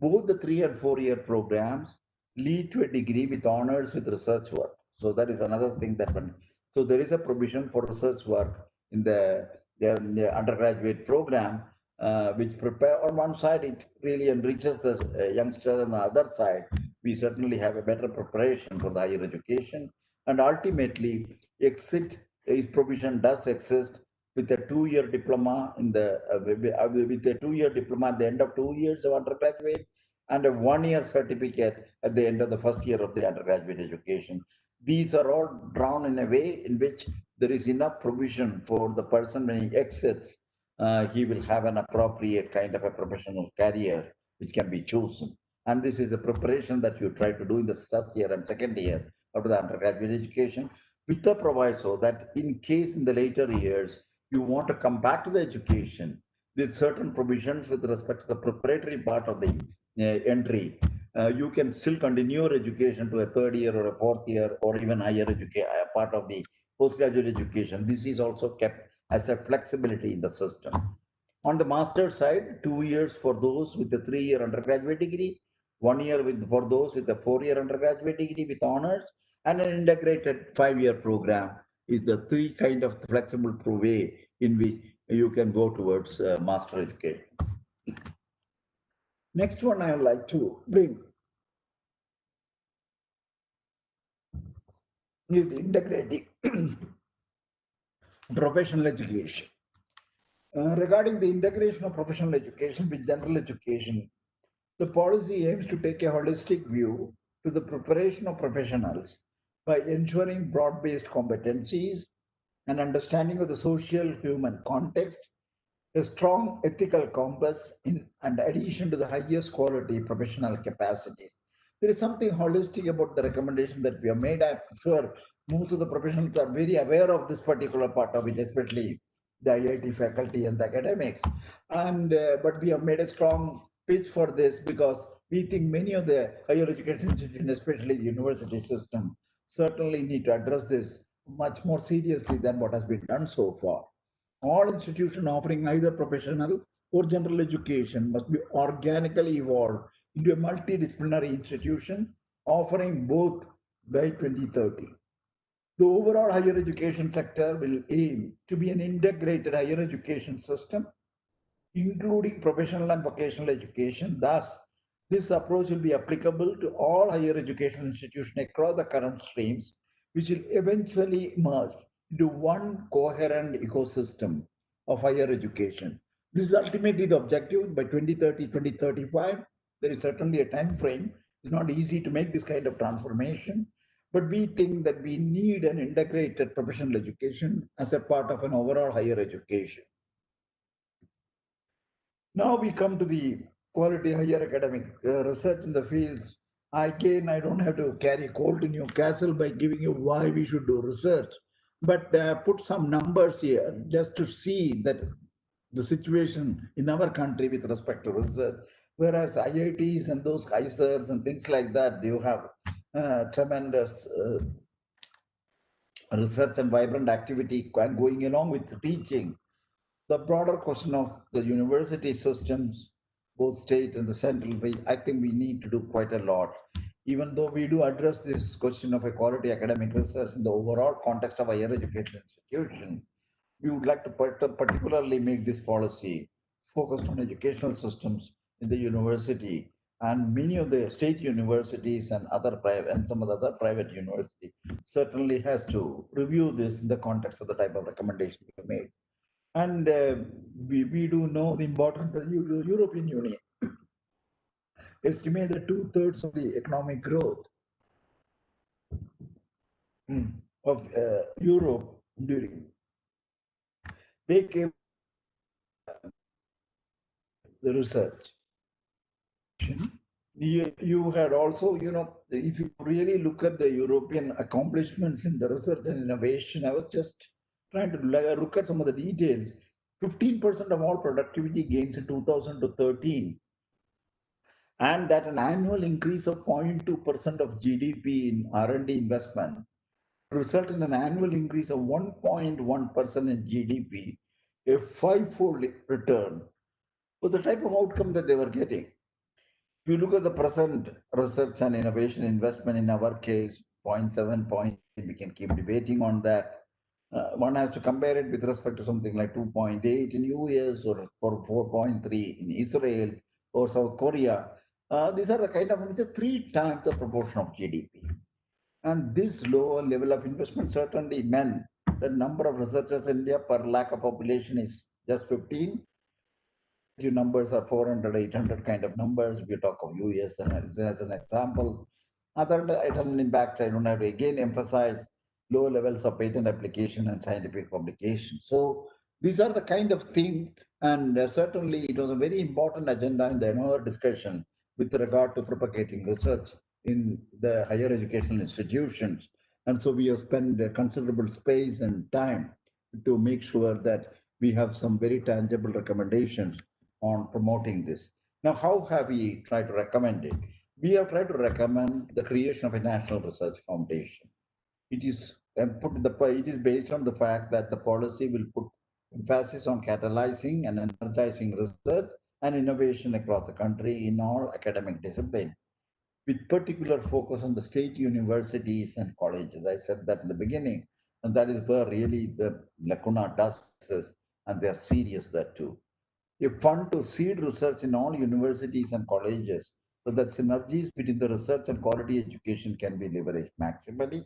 Both the 3 and 4 year programs lead to a degree with honors with research work. So that is another thing that one. So there is a provision for research work in the undergraduate program, which prepare on one side it really enriches the youngster, on the other side we certainly have a better preparation for the higher education, and ultimately exit provision does exist with a 2 year diploma in the with a 2 year diploma at the end of 2 years of undergraduate, and a 1 year certificate at the end of the first year of the undergraduate education. These are all drawn in a way in which there is enough provision for the person when he exits, he will have an appropriate kind of a professional career which can be chosen. And this is a preparation that you try to do in the first year and second year of the undergraduate education, with the proviso that in case in the later years you want to come back to the education with certain provisions with respect to the preparatory part of the entry, you can still continue your education to a third year or a fourth year or even higher education part of the postgraduate education. This is also kept as a flexibility in the system. On the master side, 2 years for those with a 3 year undergraduate degree, 1 year for those with a 4 year undergraduate degree with honors, and an integrated 5 year program is the three kind of flexible way in which you can go towards master education. Next one I would like to bring is integrating professional education. Regarding the integration of professional education with general education, the policy aims to take a holistic view to the preparation of professionals by ensuring broad-based competencies, an understanding of the social human context, a strong ethical compass, and addition to the highest quality professional capacities. There is something holistic about the recommendation that we have made. I'm sure most of the professionals are very aware of this particular part of it, especially the IIT faculty and the academics. And but we have made a strong pitch for this because we think many of the higher education institutions, especially the university system, certainly need to address this much more seriously than what has been done so far. All institutions offering either professional or general education must be organically evolved into a multidisciplinary institution offering both by 2030. The overall higher education sector will aim to be an integrated higher education system, including professional and vocational education. Thus, this approach will be applicable to all higher educational institutions across the current streams, which will eventually merge into one coherent ecosystem of higher education. This is ultimately the objective by 2030, 2035. There is certainly a time frame. It's not easy to make this kind of transformation, but we think that we need an integrated professional education as a part of an overall higher education. Now we come to the quality higher academic research in the fields. Again, I don't have to carry coal to Newcastle by giving you why we should do research, but put some numbers here just to see that the situation in our country with respect to research. Whereas IITs and those ISERs and things like that, you have tremendous research and vibrant activity going along with teaching. The broader question of the university systems, both state and the central, I think we need to do quite a lot. Even though we do address this question of a quality academic research in the overall context of a higher education institution, we would like to particularly make this policy focused on educational systems in the university, and many of the state universities and other private and some of the other private universities certainly has to review this in the context of the type of recommendation we made. And we do know the importance of the European Union estimate that two-thirds of the economic growth of Europe during they came the research. You had also, if you really look at the European accomplishments in the research and innovation, I was just trying to look at some of the details. 15% of all productivity gains in 2000 to 13, and that an annual increase of 0.2% of GDP in R&D investment result in an annual increase of 1.1% in GDP, a five-fold return for the type of outcome that they were getting. If you look at the present research and innovation investment in our case, 0.7, we can keep debating on that. One has to compare it with respect to something like 2.8 in US or for 4.3 in Israel or South Korea. These are the kind of just 3 times the proportion of GDP. And this lower level of investment certainly meant the number of researchers in India per lakh of population is just 15. Your numbers are 400, 800 kind of numbers. If you talk of US and as an example, other it has an impact. I don't have to again emphasize low levels of patent application and scientific publication. So these are the kind of things, and certainly it was a very important agenda in the annual discussion with regard to propagating research in the higher educational institutions. And so we have spent a considerable space and time to make sure that we have some very tangible recommendations on promoting this. Now, how have we tried to recommend it? We have tried to recommend the creation of a national research foundation. It is it is based on the fact that the policy will put emphasis on catalyzing and energizing research and innovation across the country in all academic disciplines, with particular focus on the state universities and colleges. I said that in the beginning, and that is where really the lacuna does exist, and they are serious that too. A fund to seed research in all universities and colleges so that synergies between the research and quality education can be leveraged maximally.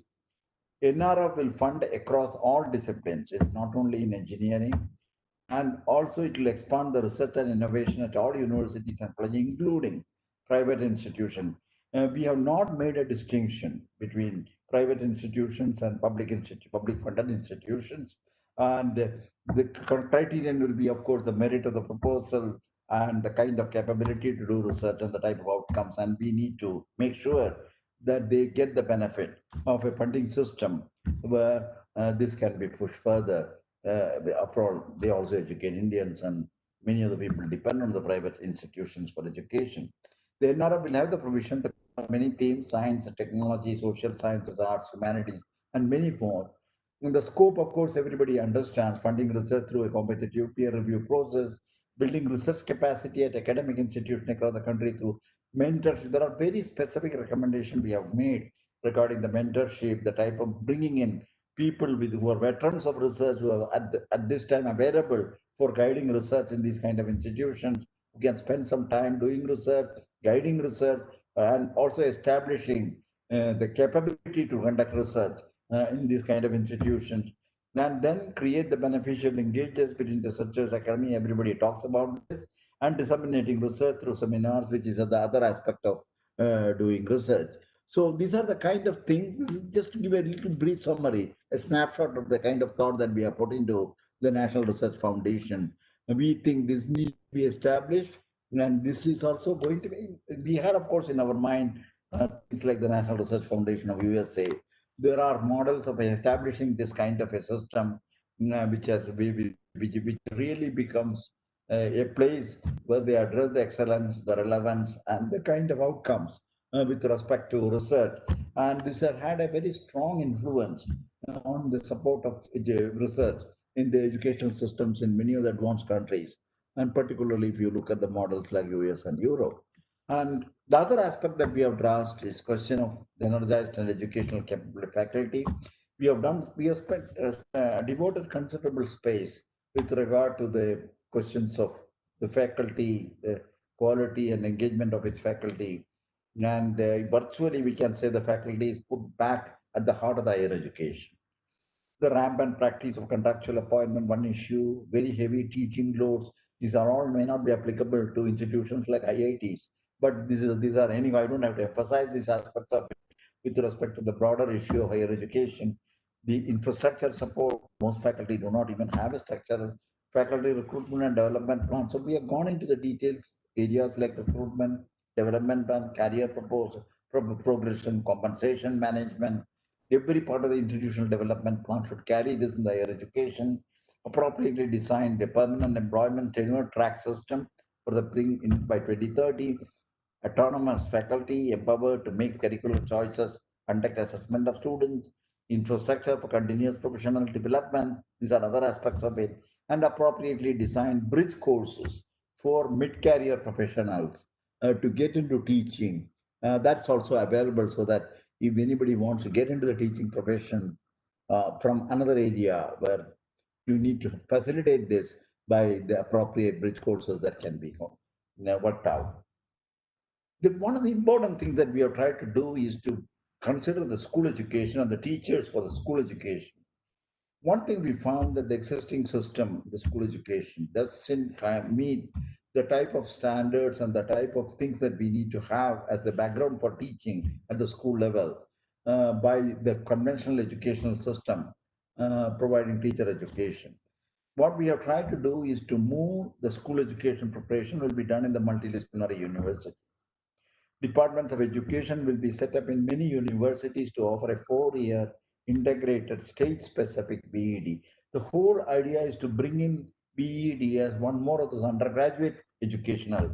NRF will fund across all disciplines, it's not only in engineering, and also it will expand the research and innovation at all universities and colleges, including private institutions. We have not made a distinction between private institutions and public funded institutions. And the criterion will be, of course, the merit of the proposal and the kind of capability to do research and the type of outcomes. And we need to make sure that they get the benefit of a funding system where this can be pushed further. After all, they also educate Indians, and many of the people depend on the private institutions for education. The NRF will have the provision to cover many themes: science and technology, social sciences, arts, humanities, and many more. In the scope, of course, everybody understands funding research through a competitive peer review process, building research capacity at academic institutions across the country through mentorship. There are very specific recommendations we have made regarding the mentorship, the type of bringing in people who are veterans of research, who are at this time available for guiding research in these kind of institutions, who can spend some time doing research, guiding research, and also establishing the capability to conduct research in these kind of institutions, and then create the beneficial linkages between researchers, academy, everybody talks about this, and disseminating research through seminars, which is the other aspect of doing research. So these are the kind of things. This is just to give a little brief summary, a snapshot of the kind of thought that we have put into the National Research Foundation. We think this needs to be established, and this is also going to be. We had, of course, in our mind things like the National Research Foundation of USA. There are models of establishing this kind of a system, which really becomes a place where they address the excellence, the relevance, and the kind of outcomes with respect to research. And this has had a very strong influence on the support of research in the educational systems in many of the advanced countries, and particularly if you look at the models like US and Europe. And the other aspect that we have addressed is question of energized and educational capable faculty. We have spent devoted considerable space with regard to the questions of the faculty, quality and engagement of its faculty. And virtually, we can say the faculty is put back at the heart of the higher education. The rampant practice of contractual appointment, one issue, very heavy teaching loads, these are all may not be applicable to institutions like IITs. But these are anyway, I don't have to emphasize these aspects of it with respect to the broader issue of higher education. The infrastructure support, most faculty do not even have a structural faculty recruitment and development plan. So we have gone into the details, areas like recruitment, development plan, career proposal, progression, compensation management. Every part of the institutional development plan should carry this in the higher education. Appropriately designed a permanent employment tenure track system for the thing by 2030. Autonomous faculty empowered to make curricular choices, conduct assessment of students, infrastructure for continuous professional development. These are other aspects of it. And appropriately designed bridge courses for mid-career professionals to get into teaching. That's also available so that if anybody wants to get into the teaching profession from another area where you need to facilitate this by the appropriate bridge courses that can be worked out. One of the important things that we have tried to do is to consider the school education and the teachers for the school education. One thing we found that the existing system, the school education, doesn't meet the type of standards and the type of things that we need to have as a background for teaching at the school level by the conventional educational system providing teacher education. What we have tried to do is to move the school education preparation will be done in the multidisciplinary universities. Departments of education will be set up in many universities to offer a 4-year integrated state-specific BEd. The whole idea is to bring in BEd as one more of those undergraduate educational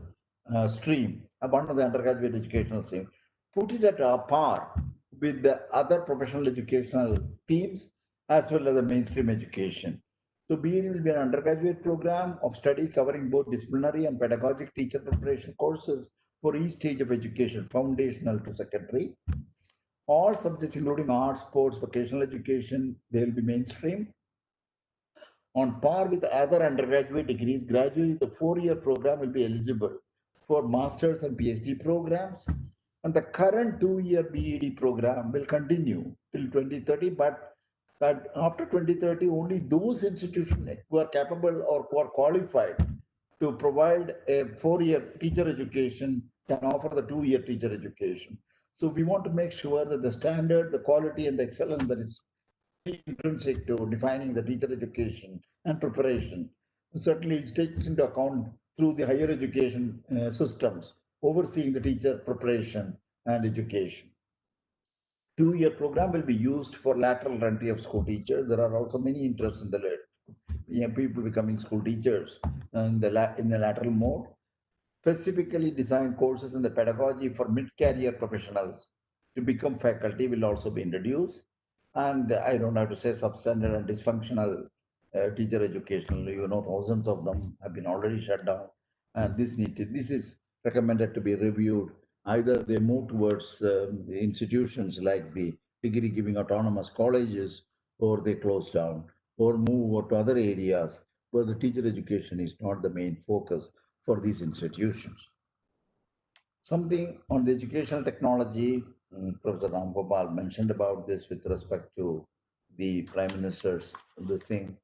stream, one of the undergraduate educational stream, put it at a par with the other professional educational themes as well as the mainstream education. So BEd will be an undergraduate program of study covering both disciplinary and pedagogic teacher preparation courses for each stage of education, foundational to secondary. All subjects, including arts, sports, vocational education, they will be mainstream. On par with other undergraduate degrees, gradually the 4-year program will be eligible for master's and PhD programs. And the current 2-year BEd program will continue till 2030, but that after 2030, only those institutions who are capable or who are qualified to provide a 4-year teacher education can offer the 2-year teacher education. So we want to make sure that the standard, the quality, and the excellence that is intrinsic to defining the teacher education and preparation certainly it takes into account through the higher education systems overseeing the teacher preparation and education. 2-year program will be used for lateral entry of school teachers. There are also many interests in the people becoming school teachers in the lateral mode. Specifically designed courses in the pedagogy for mid-career professionals to become faculty will also be introduced. And I don't have to say substandard and dysfunctional teacher educational, thousands of them have been already shut down. And this is recommended to be reviewed. Either they move towards the institutions like the degree giving autonomous colleges or they close down or move over to other areas where the teacher education is not the main focus for these institutions. Something on the educational technology, Professor Ram Gopal mentioned about this with respect to the Prime Minister's this thing.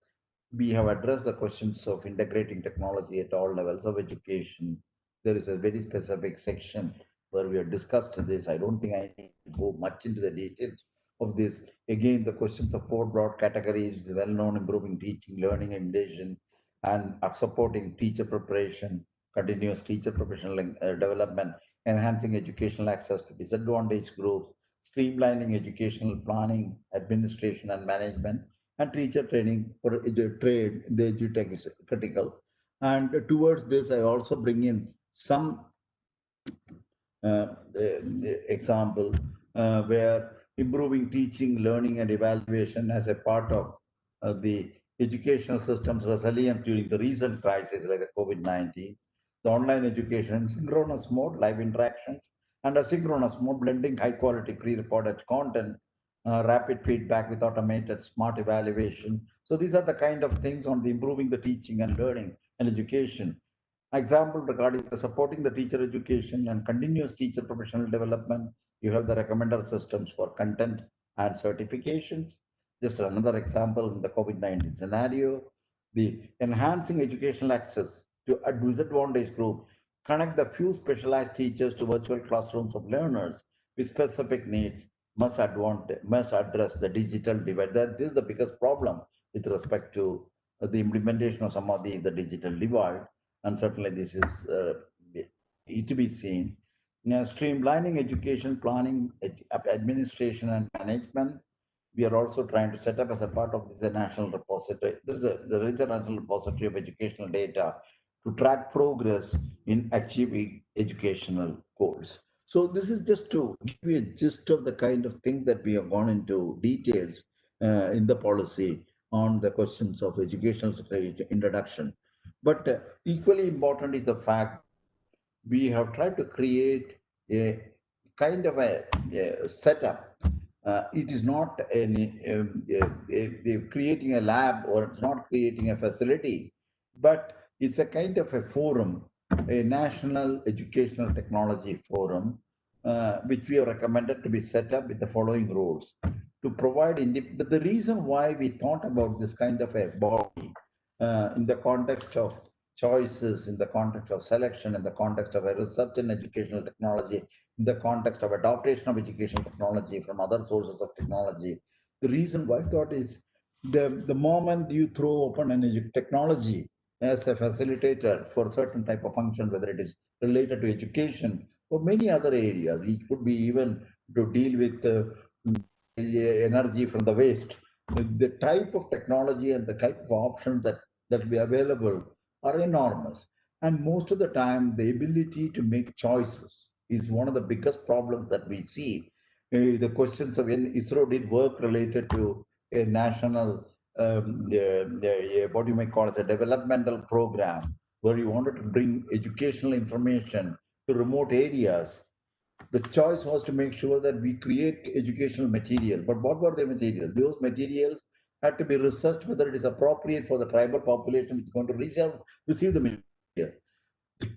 We have addressed the questions of integrating technology at all levels of education. There is a very specific section where we have discussed this. I don't think I need to go much into the details of this. Again, the questions of four broad categories, well known: improving teaching, learning, education, and supporting teacher preparation, continuous teacher professional development, enhancing educational access to disadvantaged groups, streamlining educational planning, administration, and management, and teacher training for trade. The edutech is critical. And towards this, I also bring in some example where improving teaching, learning, and evaluation as a part of the educational system's resilience during the recent crisis like the COVID-19, the online education, synchronous mode, live interactions, and asynchronous mode, blending high-quality pre-recorded content, rapid feedback with automated smart evaluation. So these are the kind of things on the improving the teaching and learning and education. Example regarding the supporting the teacher education and continuous teacher professional development, you have the recommender systems for content and certifications. Just another example in the COVID-19 scenario, the enhancing educational access to a disadvantaged group, connect the few specialized teachers to virtual classrooms of learners with specific needs, must address the digital divide. That is the biggest problem with respect to the implementation of some of the digital divide, and certainly this is to be seen. Now, streamlining education planning, administration, and management. We are also trying to set up as a part of this a national repository. There is a national repository of educational data to track progress in achieving educational goals. So this is just to give you a gist of the kind of thing that we have gone into details in the policy on the questions of educational introduction. But equally important is the fact we have tried to create a kind of a setup. It is not creating a lab, or it's not creating a facility, but it's a kind of a forum, a national educational technology forum, which we have recommended to be set up with the following rules to provide. The reason why we thought about this kind of a body in the context of choices, in the context of selection, in the context of a research in educational technology, in the context of adaptation of educational technology from other sources of technology. The reason why I thought is the moment you throw open an technology as a facilitator for certain type of function, whether it is related to education or many other areas, it could be even to deal with energy from the waste. The type of technology and the type of options that will be available are enormous. And most of the time, the ability to make choices is one of the biggest problems that we see. The questions of when ISRO did work related to a national, what you may call as a developmental program, where you wanted to bring educational information to remote areas. The choice was to make sure that we create educational material. But what were the materials? Those materials had to be researched whether it is appropriate for the tribal population which is going to receive the material.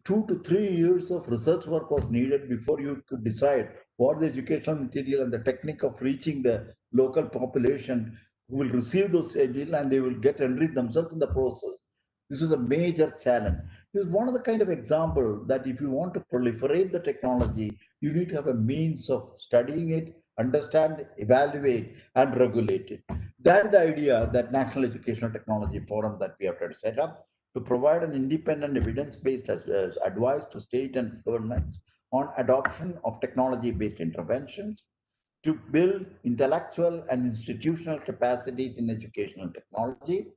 2 to 3 years of research work was needed before you could decide what the educational material and the technique of reaching the local population who will receive those material, and they will get enriched themselves in the process. This is a major challenge. This is one of the kind of example that if you want to proliferate the technology, you need to have a means of studying it, understand, evaluate, and regulate it. That is the idea that National Educational Technology Forum that we have to set up to provide an independent evidence-based as advice to state and governments on adoption of technology-based interventions, to build intellectual and institutional capacities in educational technology,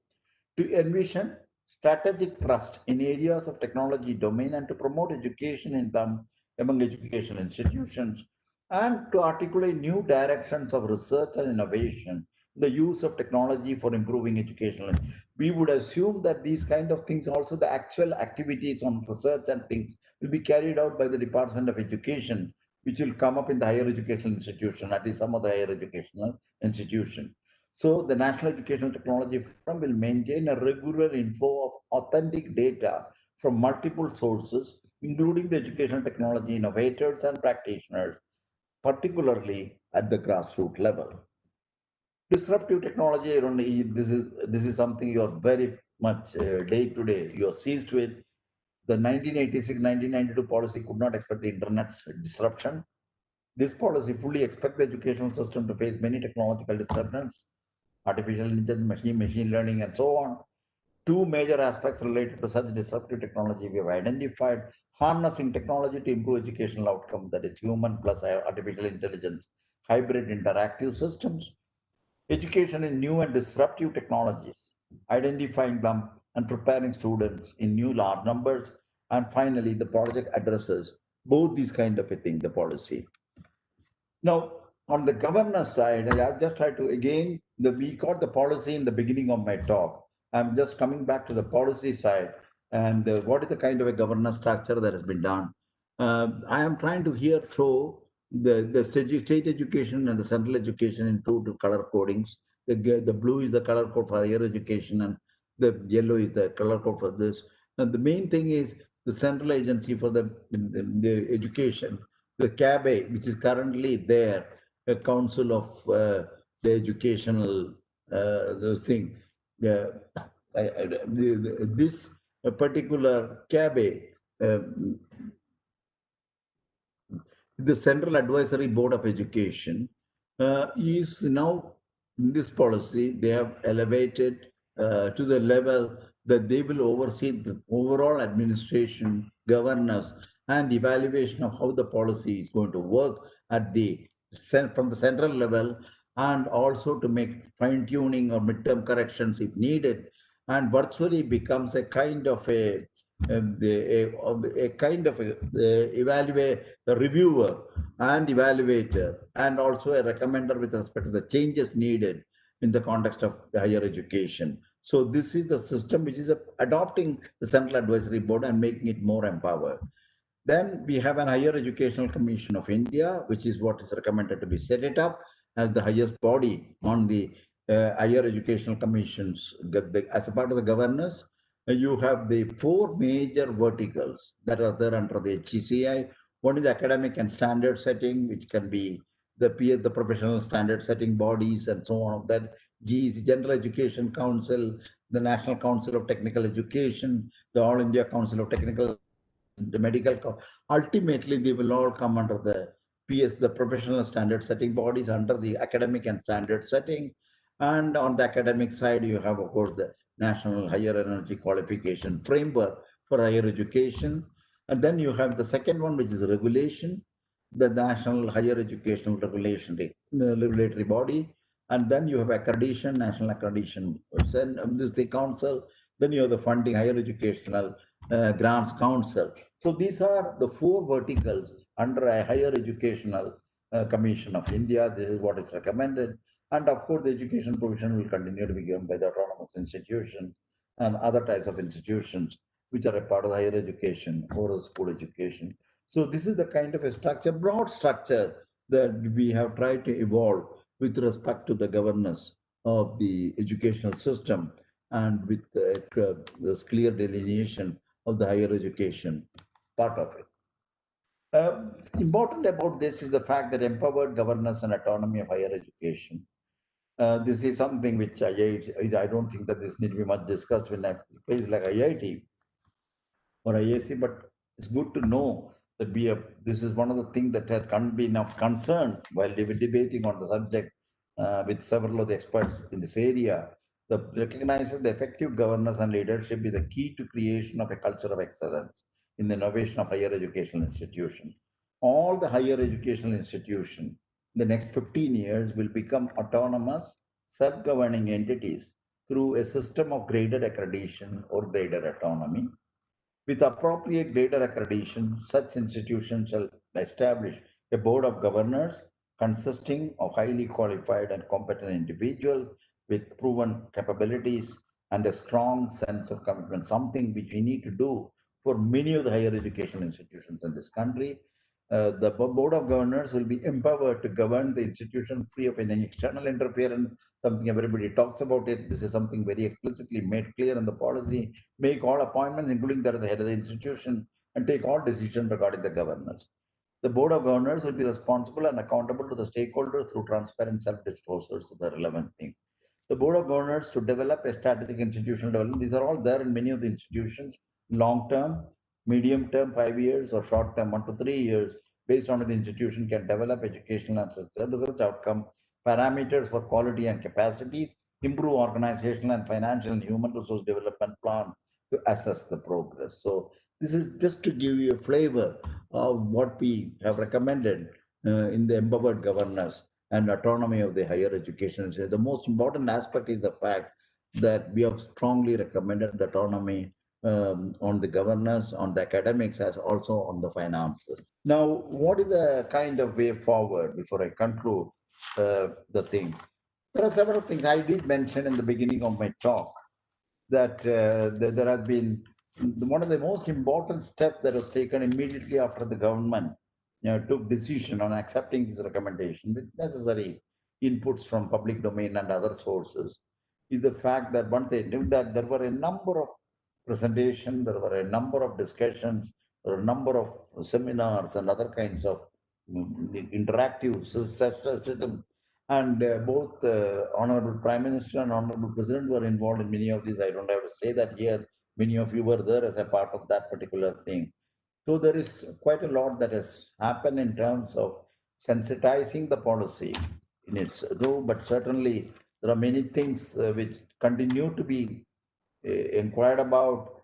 to envision strategic thrust in areas of technology domain, and to promote education in them among educational institutions, and to articulate new directions of research and innovation, the use of technology for improving educational. We would assume that these kind of things, also the actual activities on research and things, will be carried out by the Department of Education, which will come up in the higher educational institution, at least some of the higher educational institution. So the National Educational Technology Forum will maintain a regular inflow of authentic data from multiple sources, including the educational technology innovators and practitioners, particularly at the grassroots level. Disruptive technology, I don't know, this is something you're very much day to day, you're seized with. The 1986-1992 policy could not expect the internet's disruption. This policy fully expects the educational system to face many technological disruptions, artificial intelligence, machine learning, and so on. Two major aspects related to such disruptive technology we have identified: harnessing technology to improve educational outcome, that is human plus artificial intelligence, hybrid interactive systems, education in new and disruptive technologies, identifying them and preparing students in new large numbers. And finally, the project addresses both these kind of a thing, the policy. Now, on the governance side, I've just tried to, again, we got the policy in the beginning of my talk. I'm just coming back to the policy side and what is the kind of a governance structure that has been done. I am trying to here show the state education and the central education in two color codings. The blue is the color code for higher education and the yellow is the color code for this. And the main thing is the central agency for the education, the CABE, which is currently there, a council of the educational the thing. Uh, this particular CABE, the Central Advisory Board of Education, is now in this policy, they have elevated to the level that they will oversee the overall administration, governance, and evaluation of how the policy is going to work at the from the central level, and also to make fine tuning or midterm corrections if needed, and virtually becomes a kind of a kind of a reviewer and evaluator, and also a recommender with respect to the changes needed in the context of the higher education. So this is the system which is adopting the Central Advisory Board and making it more empowered. Then we have an Higher Educational Commission of India, which is what is recommended to be set it up as the highest body on the higher educational commissions. As a part of the governance, you have the four major verticals that are there under the HECI. One is academic and standard setting, which can be the PS, the professional standard setting bodies, and so on. That G is the General Education Council, the National Council of Technical Education, the All India Council of Technical, the medical. Ultimately, they will all come under the PS, the professional standard setting bodies, under the academic and standard setting. And on the academic side, you have, of course, the National Higher Energy Qualification Framework for Higher Education. And then you have the second one, which is regulation, the National Higher Educational Regulatory Body. And then you have accreditation, National Accreditation, this is the council. Then you have the funding, Higher Educational Grants Council. So these are the four verticals under a Higher Educational Commission of India. This is what is recommended. And of course, the education provision will continue to be given by the autonomous institutions and other types of institutions which are a part of the higher education or school education. So this is the kind of a structure, broad structure, that we have tried to evolve with respect to the governance of the educational system, and with this clear delineation of the higher education part of it. Important about this is the fact that empowered governance and autonomy of higher education. This is something which I don't think that this need to be much discussed when a place like IIT or IAC, but it's good to know that this is one of the things that had can't be enough concern while they were debating on the subject with several of the experts in this area. The recognizes the effective governance and leadership is the key to creation of a culture of excellence in the innovation of higher educational institutions. All the higher educational institutions in the next 15 years will become autonomous, self-governing entities through a system of graded accreditation or graded autonomy. With appropriate data accreditation, such institutions shall establish a board of governors consisting of highly qualified and competent individuals with proven capabilities and a strong sense of commitment, something which we need to do for many of the higher education institutions in this country. The board of governors will be empowered to govern the institution free of any external interference. Something everybody talks about it. This is something very explicitly made clear in the policy. Make all appointments, including that of the head of the institution, and take all decisions regarding the governors. The board of governors will be responsible and accountable to the stakeholders through transparent self-disclosures of the relevant thing. The board of governors to develop a strategic institutional development. These are all there in many of the institutions, long term, medium term, 5 years, or short term, 1 to 3 years, based on the institution can develop educational and research outcome, parameters for quality and capacity, improve organizational and financial and human resource development plan to assess the progress. So this is just to give you a flavor of what we have recommended in the empowered governance and autonomy of the higher education. So the most important aspect is the fact that we have strongly recommended the autonomy on the governance, on the academics, as also on the finances. Now, what is the kind of way forward before I conclude the thing? There are several things I did mention in the beginning of my talk that there has been one of the most important steps that was taken immediately after the government took decision on accepting this recommendation with necessary inputs from public domain and other sources is the fact that once they knew that there were a number of presentations, there were a number of discussions, there were a number of seminars and other kinds of interactive systems and both Honorable Prime Minister and Honorable President were involved in many of these. I don't have to say that here. Many of you were there as a part of that particular thing. So there is quite a lot that has happened in terms of sensitizing the policy in its role, but certainly there are many things which continue to be inquired about,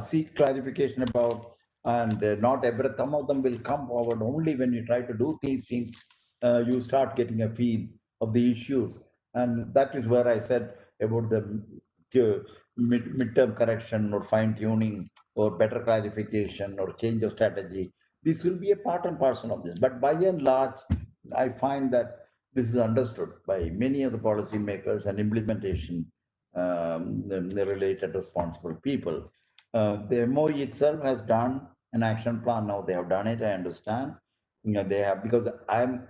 seek clarification about, and not every some of them will come forward only when you try to do these things. You start getting a feel of the issues, and that is where I said about the midterm correction or fine tuning or better clarification or change of strategy. This will be a part and parcel of this, but by and large, I find that this is understood by many of the policymakers and implementation the related responsible people. The MOE itself has done an action plan. Now they have done it. I understand. They have, because I'm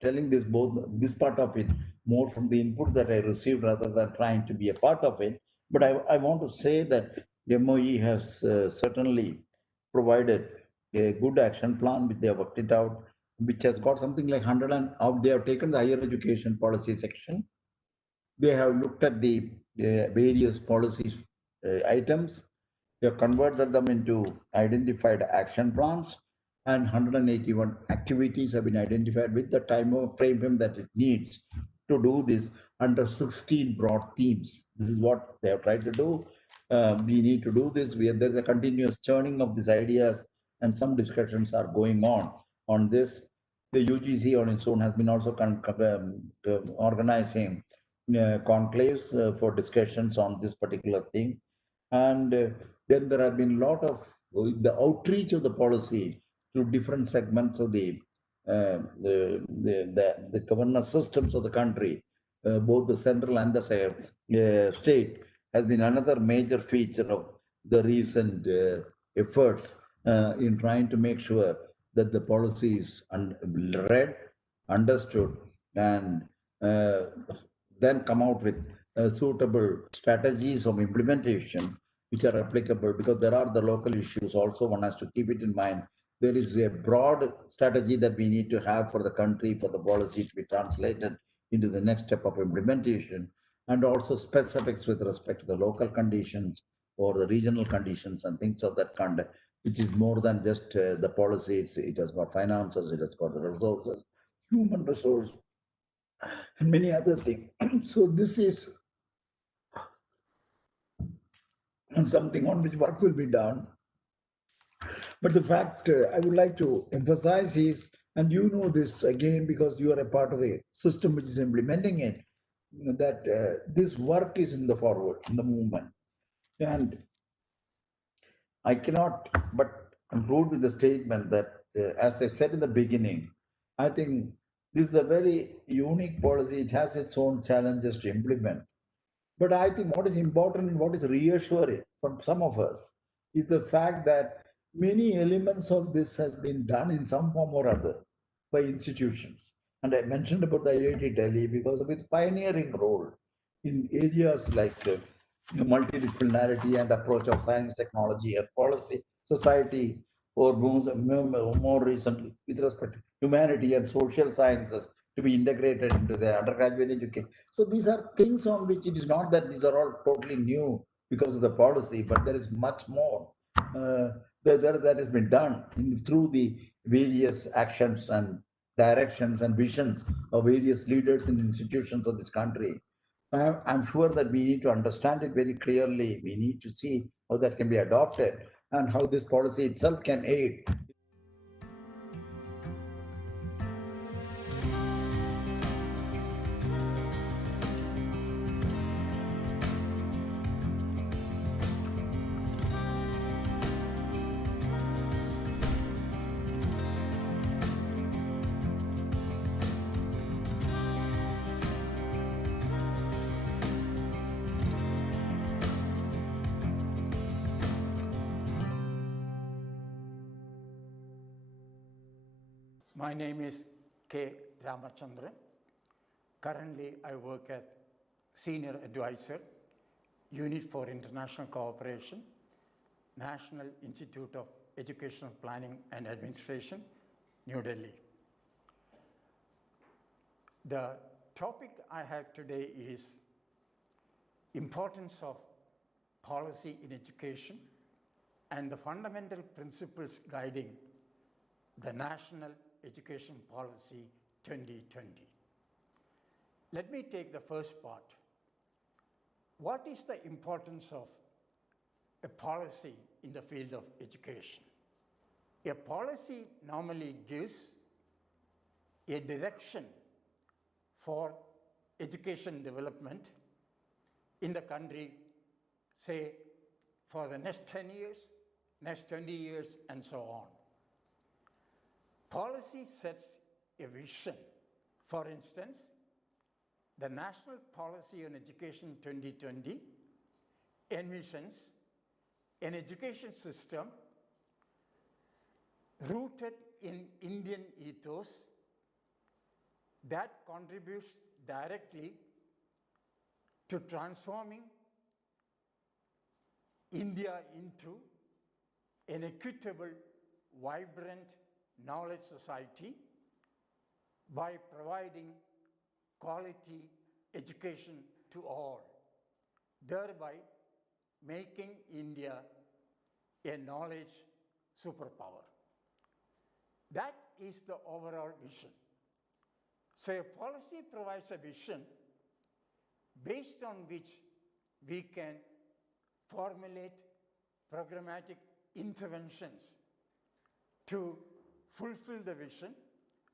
telling this both this part of it more from the input that I received rather than trying to be a part of it. But I want to say that the MOE has certainly provided a good action plan, which they have worked it out, which has got something like 100 and they have taken the higher education policy section. They have looked at the various policies items. They have converted them into identified action plans, and 181 activities have been identified with the time frame that it needs to do this under 16 broad themes. This is what they have tried to do. We need to do this. There's a continuous churning of these ideas, and some discussions are going on this. The UGC on its own has been also organizing conclaves for discussions on this particular thing. And then there have been a lot of the outreach of the policy to different segments of the governance systems of the country, both the central and the state, has been another major feature of the recent efforts in trying to make sure that the policy is read, understood, and then come out with suitable strategies of implementation which are applicable, because there are the local issues also. One has to keep it in mind. There is a broad strategy that we need to have for the country, for the policy to be translated into the next step of implementation, and also specifics with respect to the local conditions or the regional conditions and things of that kind, which is more than just the policy. It has got finances, it has got the resources, human resource, and many other things. So this is something on which work will be done. But the fact I would like to emphasize is, and you know this again because you are a part of a system which is implementing it, that this work is in the forward, in the movement. And I cannot but conclude with the statement that, as I said in the beginning, I think this is a very unique policy. It has its own challenges to implement. But I think what is important and what is reassuring for some of us is the fact that many elements of this has been done in some form or other by institutions. And I mentioned about the IIT Delhi because of its pioneering role in areas like multidisciplinarity and approach of science, technology, and policy, society, or more recently, with respect to humanity and social sciences to be integrated into the undergraduate education. So these are things on which it is not that these are all totally new because of the policy, but there is much more. That has been done through the various actions and directions and visions of various leaders and institutions of this country. I'm sure that we need to understand it very clearly. We need to see how that can be adopted and how this policy itself can aid. My name is K. Ramachandran. Currently, I work at Senior Advisor, Unit for International Cooperation, National Institute of Educational Planning and Administration, New Delhi. The topic I have today is importance of policy in education and the fundamental principles guiding the National Education Policy 2020. Let me take the first part. What is the importance of a policy in the field of education? A policy normally gives a direction for education development in the country, say, for the next 10 years, next 20 years, and so on. Policy sets a vision. For instance, the National Policy on Education 2020 envisions an education system rooted in Indian ethos that contributes directly to transforming India into an equitable, vibrant knowledge society by providing quality education to all, thereby making India a knowledge superpower. That is the overall vision. So a policy provides a vision based on which we can formulate programmatic interventions to fulfill the vision,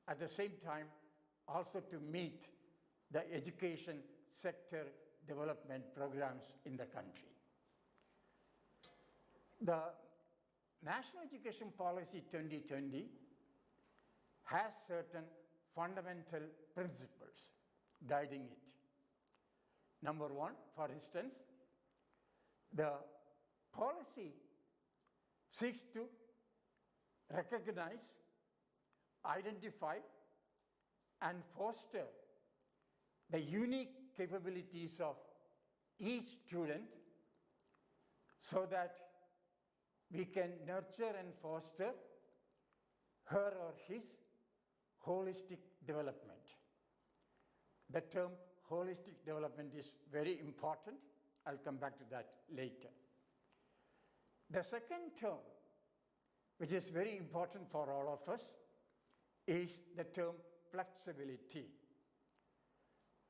at the same time also to meet the education sector development programs in the country. The National Education Policy 2020 has certain fundamental principles guiding it. Number one, for instance, the policy seeks to recognize, identify, and foster the unique capabilities of each student so that we can nurture and foster her or his holistic development. The term holistic development is very important. I'll come back to that later. The second term, which is very important for all of us, is the term flexibility.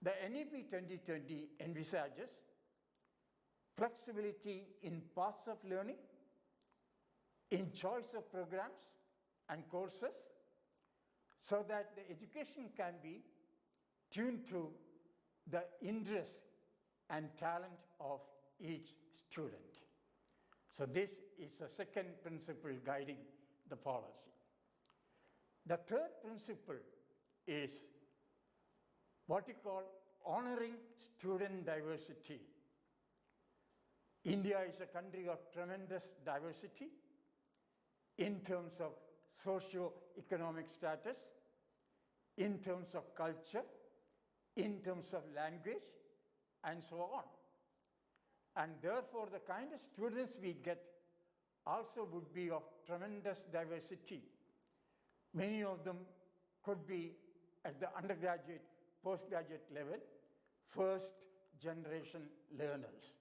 The NEP 2020 envisages flexibility in paths of learning, in choice of programs and courses, so that the education can be tuned to the interest and talent of each student. So this is the second principle guiding the policy. The third principle is what we call honoring student diversity. India is a country of tremendous diversity. in terms of socio-economic status, in terms of culture, in terms of language, and so on. And therefore, the kind of students we get also would be of tremendous diversity. Many of them could be at the undergraduate, postgraduate level, first generation learners.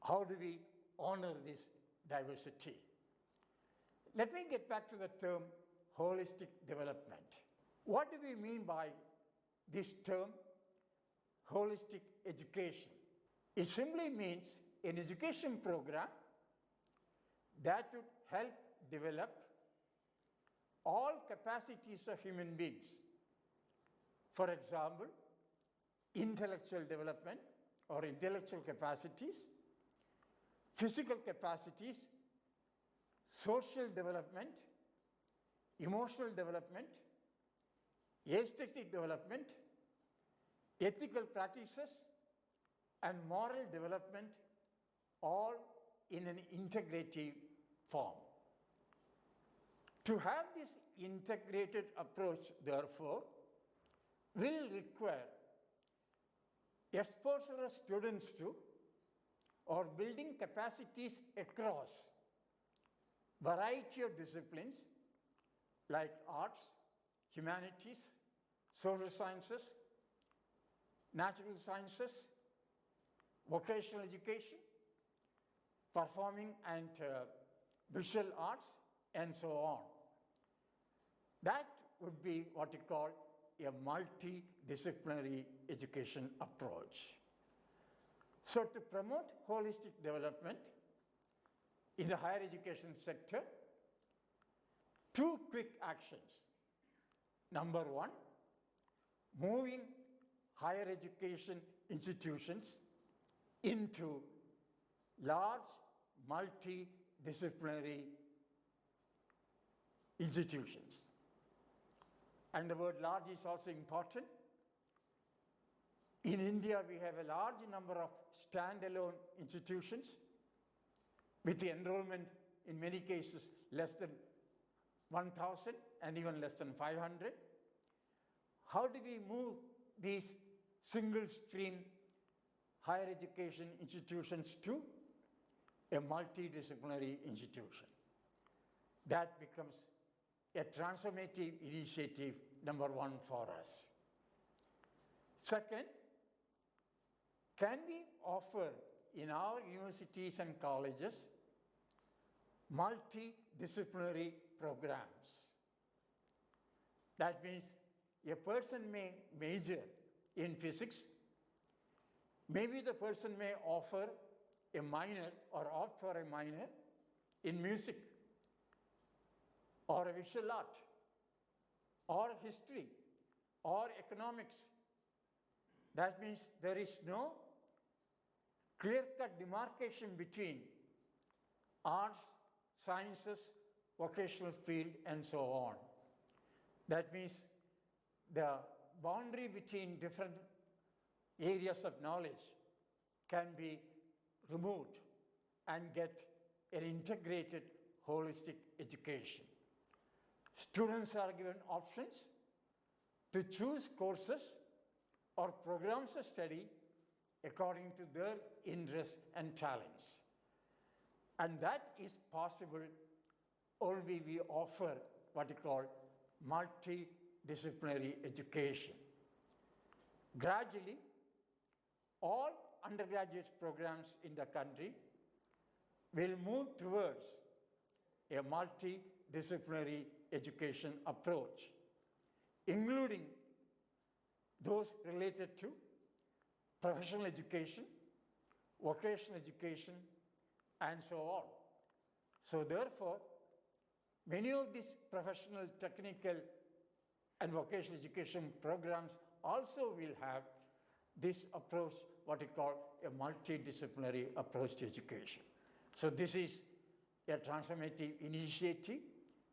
How do we honor this diversity? Let me get back to the term holistic development. What do we mean by this term, holistic education? It simply means an education program that would help develop all capacities of human beings. For example, intellectual development or intellectual capacities, physical capacities, social development, emotional development, aesthetic development, ethical practices, and moral development, all in an integrative form. To have this integrated approach, therefore, will require exposure of students to or building capacities across variety of disciplines like arts, humanities, social sciences, natural sciences, vocational education, performing and visual arts, and so on. That would be what you call a multidisciplinary education approach. So to promote holistic development in the higher education sector, two quick actions. Number one, moving higher education institutions into large multidisciplinary institutions. And the word large is also important. In India, we have a large number of standalone institutions with the enrollment, in many cases, less than 1,000 and even less than 500. How do we move these single stream higher education institutions to a multidisciplinary institution? That becomes a transformative initiative, number one, for us. Second, can we offer in our universities and colleges multidisciplinary programs? That means a person may major in physics, maybe the person may offer a minor or opt for a minor in music, or a visual art, or history, or economics. That means there is no clear-cut demarcation between arts, sciences, vocational field, and so on. That means the boundary between different areas of knowledge can be removed and get an integrated holistic education. Students are given options to choose courses or programs of study according to their interests and talents. And that is possible only we offer what you call multidisciplinary education. Gradually, all undergraduate programs in the country will move towards a multidisciplinary education approach, including those related to professional education, vocational education, and so on. So therefore, many of these professional, technical, and vocational education programs also will have this approach, what we call a multidisciplinary approach to education. So this is a transformative initiative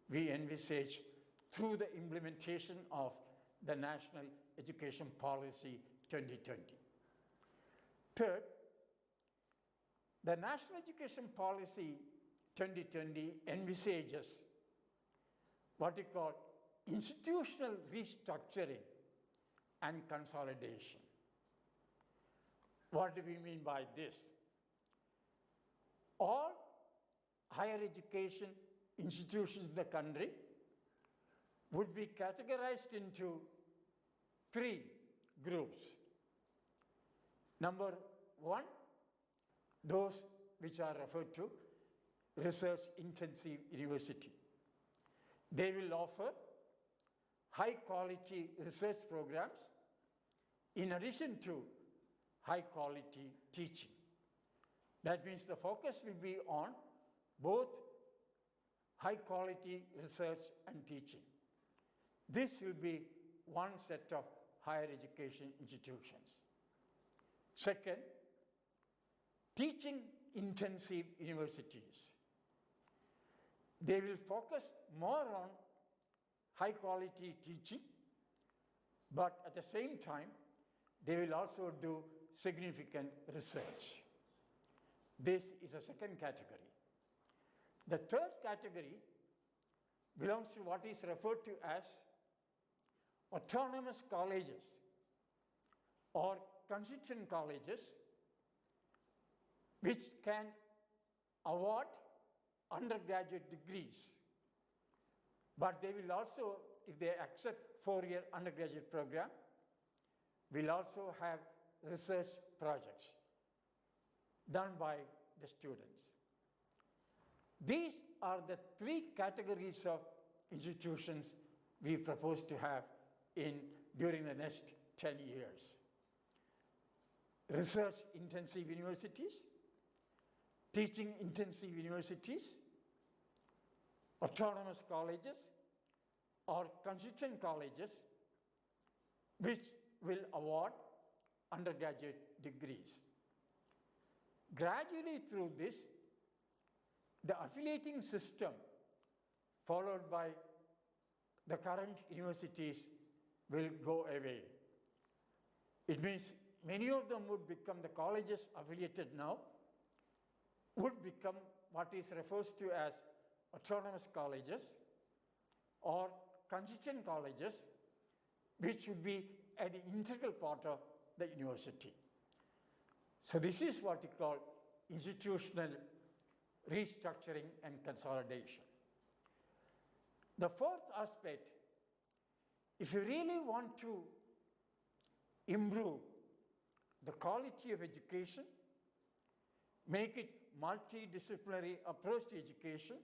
we envisage through the implementation of the National Education Policy 2020. Third, the National Education Policy 2020 envisages what we call institutional restructuring and consolidation. What do we mean by this? All higher education institutions in the country would be categorized into three groups. Number one, those which are referred to research intensive university. They will offer high quality research programs in addition to high quality teaching. That means the focus will be on both high quality research and teaching. This will be one set of higher education institutions. Second, teaching intensive universities. They will focus more on high quality teaching, but at the same time, they will also do significant research. This is a second category. The third category belongs to what is referred to as autonomous colleges or constituent colleges, which can award undergraduate degrees, but they will also, if they accept 4-year undergraduate program, will also have research projects done by the students. These are the three categories of institutions we propose to have during the next 10 years. Research intensive universities, teaching intensive universities, autonomous colleges, or constituent colleges, which will award undergraduate degrees. Gradually through this, the affiliating system followed by the current universities will go away. It means many of them would become the colleges affiliated now, would become what is referred to as autonomous colleges or constituent colleges, which would be an integral part of the university. So this is what we call institutional restructuring and consolidation. The fourth aspect, if you really want to improve the quality of education, make it multidisciplinary approach to education,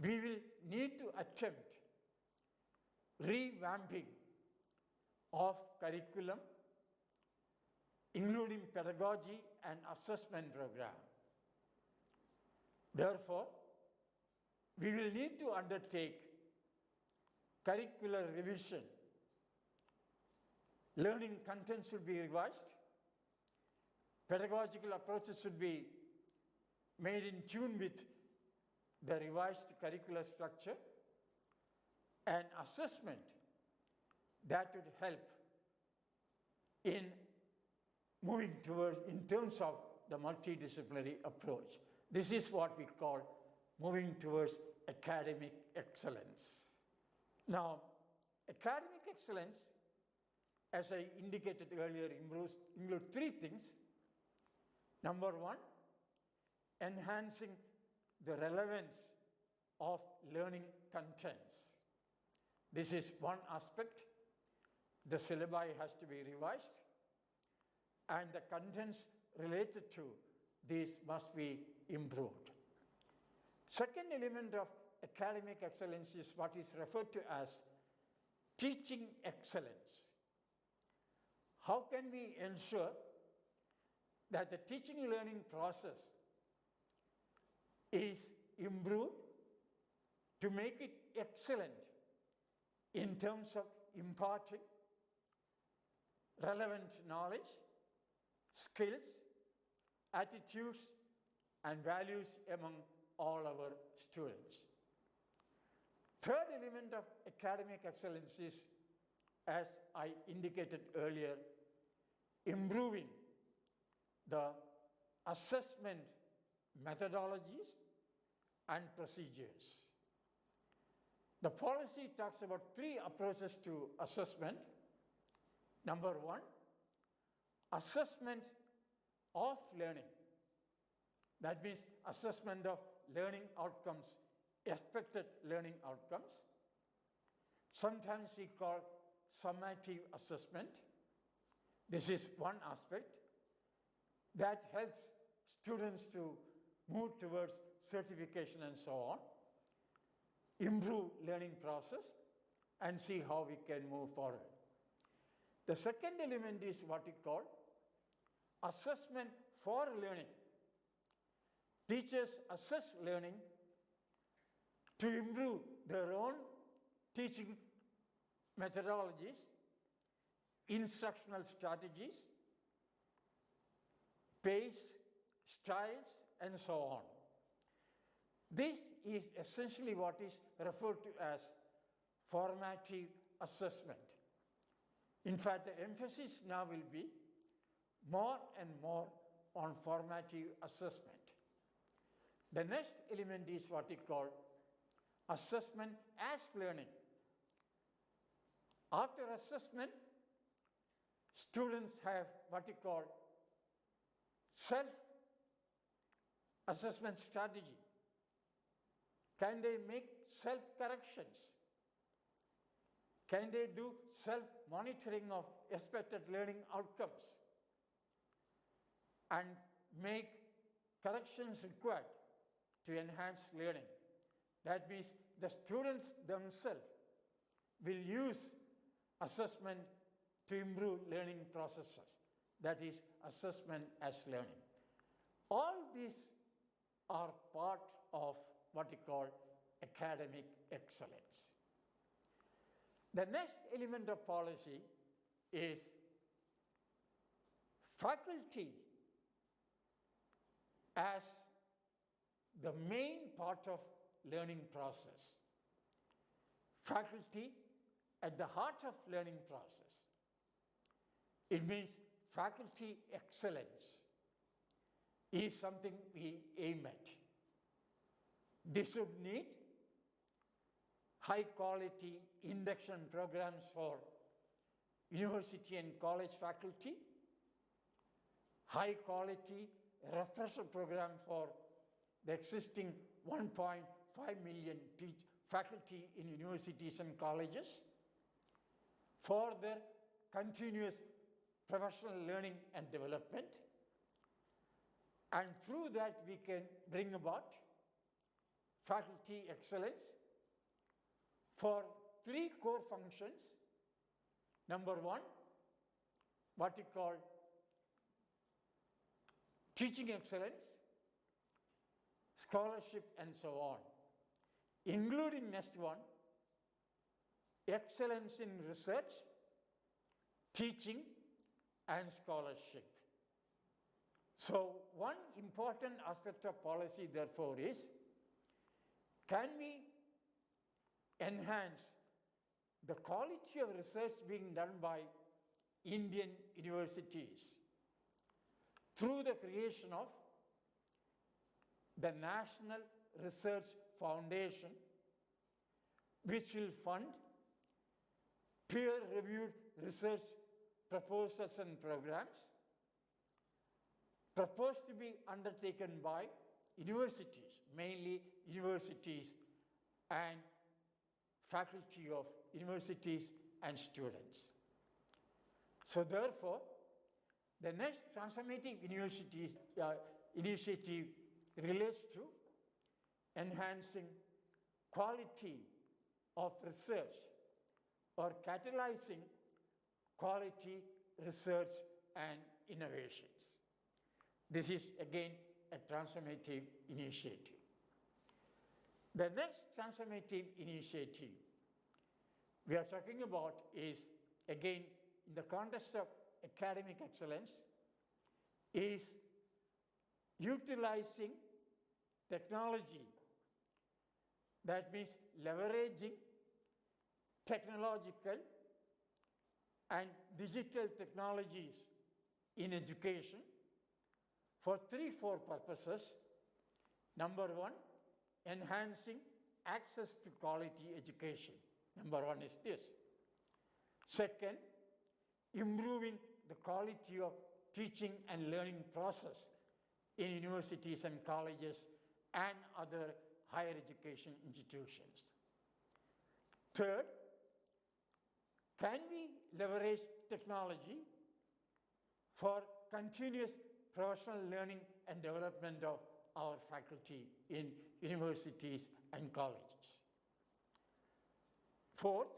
we will need to attempt revamping of curriculum, including pedagogy and assessment program. Therefore, we will need to undertake curricular revision. Learning content should be revised. Pedagogical approaches should be made in tune with the revised curricular structure, and assessment that would help in moving towards, in terms of the multidisciplinary approach. This is what we call moving towards academic excellence. Now, academic excellence, as I indicated earlier, includes three things. Number one, enhancing the relevance of learning contents. This is one aspect. The syllabi has to be revised, and the contents related to these must be improved. Second element of academic excellence is what is referred to as teaching excellence. How can we ensure that the teaching learning process is improved to make it excellent in terms of imparting relevant knowledge, skills, attitudes, and values among all our students? Third element of academic excellence is, as I indicated earlier, improving the assessment methodologies, and procedures. The policy talks about 3 approaches to assessment. Number 1, assessment of learning. That means assessment of learning outcomes, expected learning outcomes. Sometimes we call summative assessment. This is one aspect that helps students to move towards certification and so on, improve learning process, and see how we can move forward. The second element is what we call assessment for learning. Teachers assess learning to improve their own teaching methodologies, instructional strategies, pace, styles, and so on. This is essentially what is referred to as formative assessment. In fact, the emphasis now will be more and more on formative assessment. The next element is what we call assessment as learning. After assessment, students have what we call self-assessment strategy. Can they make self-corrections? Can they do self-monitoring of expected learning outcomes and make corrections required to enhance learning? That means the students themselves will use assessment to improve learning processes. That is assessment as learning. All these are part of what we call academic excellence. The next element of policy is faculty as the main part of learning process. Faculty at the heart of learning process. It means faculty excellence is something we aim at. This would need high quality induction programs for university and college faculty, high quality refresher program for the existing 1.5 million faculty in universities and colleges, for their continuous professional learning and development, and through that we can bring about faculty excellence for 3 core functions. Number 1, what we call teaching excellence, scholarship, and so on, including next one, excellence in research, teaching, and scholarship. So one important aspect of policy, therefore, is can we enhance the quality of research being done by Indian universities through the creation of the National Research Foundation, which will fund peer-reviewed research proposals and programs proposed to be undertaken by universities, mainly universities and faculty of universities and students. So therefore, the next transformative initiative relates to enhancing quality of research or catalyzing quality research and innovations. This is again a transformative initiative. The next transformative initiative we are talking about is, again, in the context of academic excellence, is utilizing technology. That means leveraging technological and digital technologies in education for 3-4 purposes. Number one, enhancing access to quality education. Number one is this. Second, improving the quality of teaching and learning process in universities and colleges and other higher education institutions. Third, can we leverage technology for continuous professional learning and development of our faculty in universities and colleges? Fourth,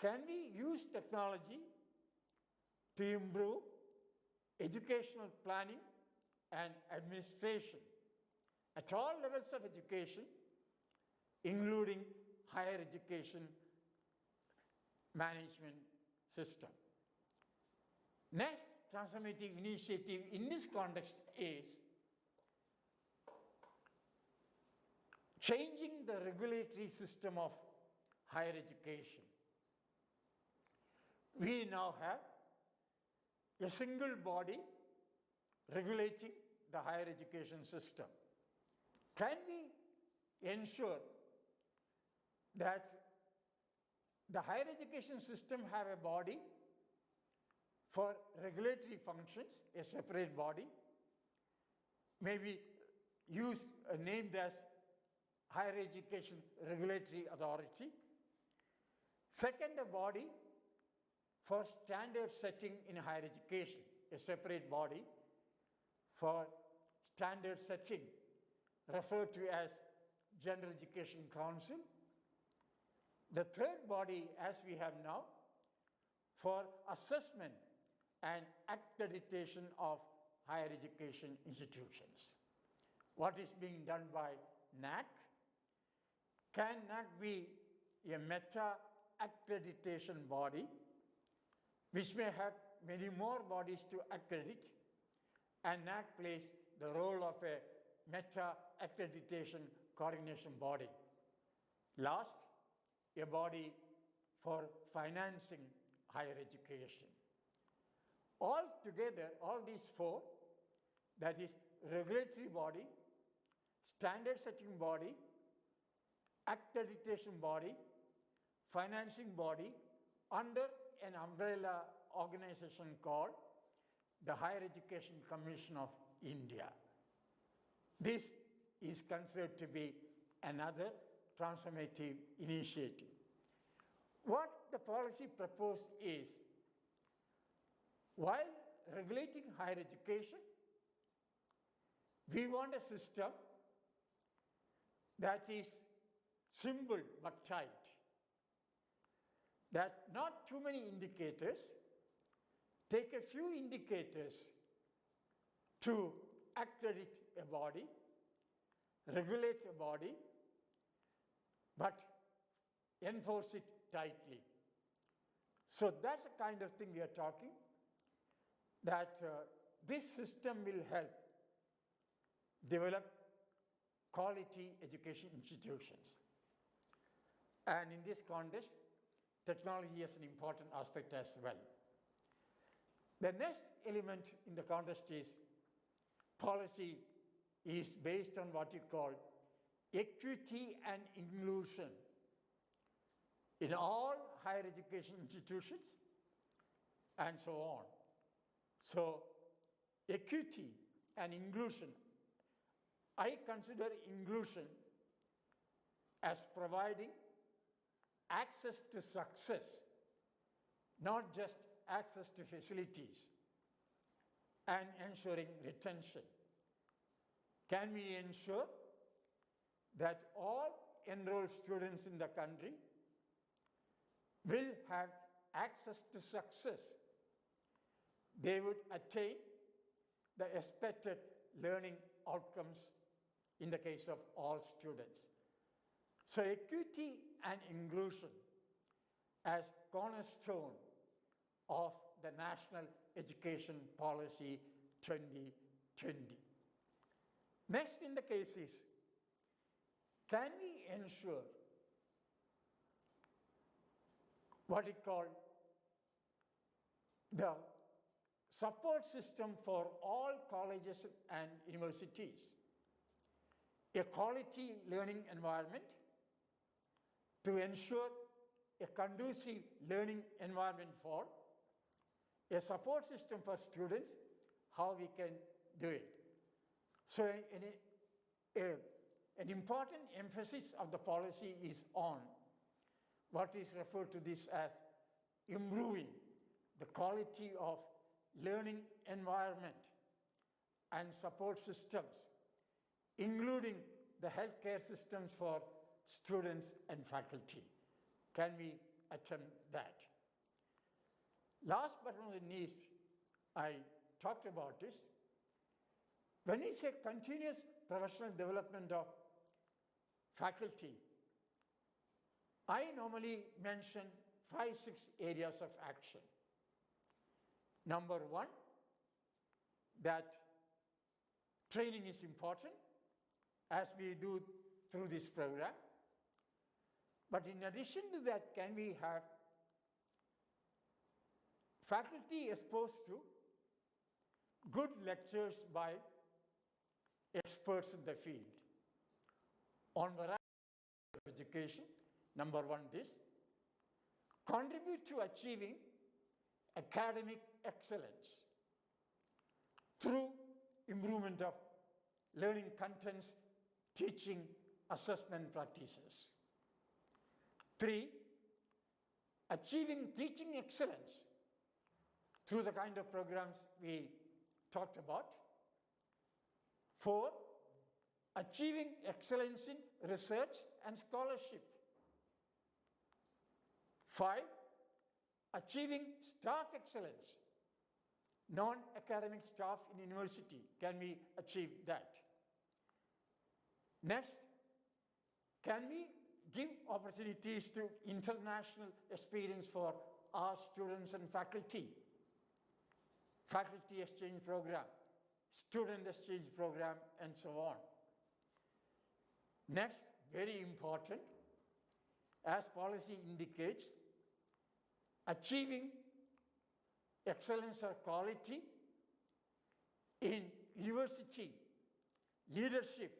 can we use technology to improve educational planning and administration at all levels of education, including higher education management system? Next transformative initiative in this context is changing the regulatory system of higher education. We now have a single body regulating the higher education system. Can we ensure that the higher education system have a body for regulatory functions, a separate body, maybe named as Higher Education Regulatory Authority? Second, a body for standard setting in higher education, a separate body for standard setting, referred to as General Education Council. The third body, as we have now, for assessment and accreditation of higher education institutions. What is being done by NAC? Can NAC be a meta-accreditation body, which may have many more bodies to accredit, and NAC plays the role of a meta-accreditation coordination body? Last, a body for financing higher education. All together, all these four, that is regulatory body, standard setting body, accreditation body, financing body, under an umbrella organization called the Higher Education Commission of India. This is considered to be another transformative initiative. What the policy proposed is, while regulating higher education, we want a system that is simple but tight, that not too many indicators, take a few indicators to accredit a body, regulate a body, but enforce it tightly. So that's the kind of thing we are talking, that this system will help develop quality education institutions. And in this context, technology is an important aspect as well. The next element in the context is policy is based on what you call equity and inclusion in all higher education institutions and so on. So equity and inclusion, I consider inclusion as providing access to success, not just access to facilities, and ensuring retention. Can we ensure that all enrolled students in the country will have access to success? They would attain the expected learning outcomes in the case of all students. So equity and inclusion as cornerstone of the National Education Policy 2020. Next in the case is, can we ensure what we call the support system for all colleges and universities? a quality learning environment, to ensure a conducive learning environment for, a support system for students, how we can do it. So an important emphasis of the policy is on what is referred to this as improving the quality of learning environment and support systems, including the healthcare systems for students and faculty. Can we attempt that? Last but not least, I talked about this. When we say continuous professional development of faculty, I normally mention 5-6 areas of action. Number one, that training is important, as we do through this program. But in addition to that, can we have faculty exposed to good lectures by experts in the field on variety of education? Number one, this. Contribute to achieving academic excellence through improvement of learning contents, teaching, assessment practices. 3, achieving teaching excellence through the kind of programs we talked about. 4, achieving excellence in research and scholarship. 5, achieving staff excellence, non-academic staff in university. Can we achieve that? Next, can we give opportunities to international experience for our students and faculty? Faculty exchange program, student exchange program, and so on. Next, very important, as policy indicates, achieving excellence or quality in university leadership,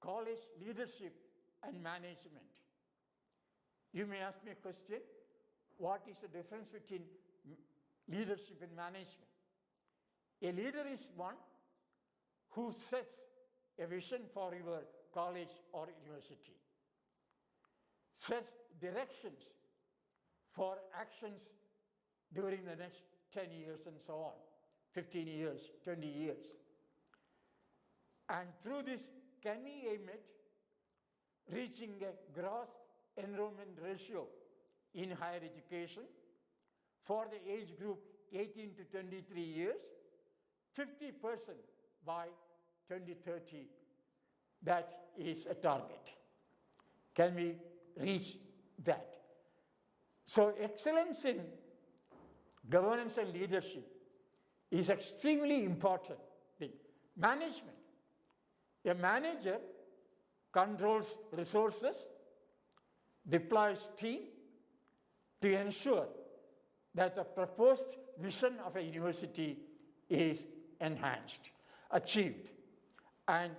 college leadership, and management. You may ask me a question, what is the difference between leadership and management? A leader is one who sets a vision for your college or university, sets directions for actions during the next 10 years and so on, 15 years, 20 years. And through this, can we aim at reaching a gross enrollment ratio in higher education for the age group 18 to 23 years, 50% by 2030? That is a target. Can we reach that? So excellence in governance and leadership is extremely important thing. Management. A manager controls resources, deploys team to ensure that the proposed vision of a university is enhanced, achieved. And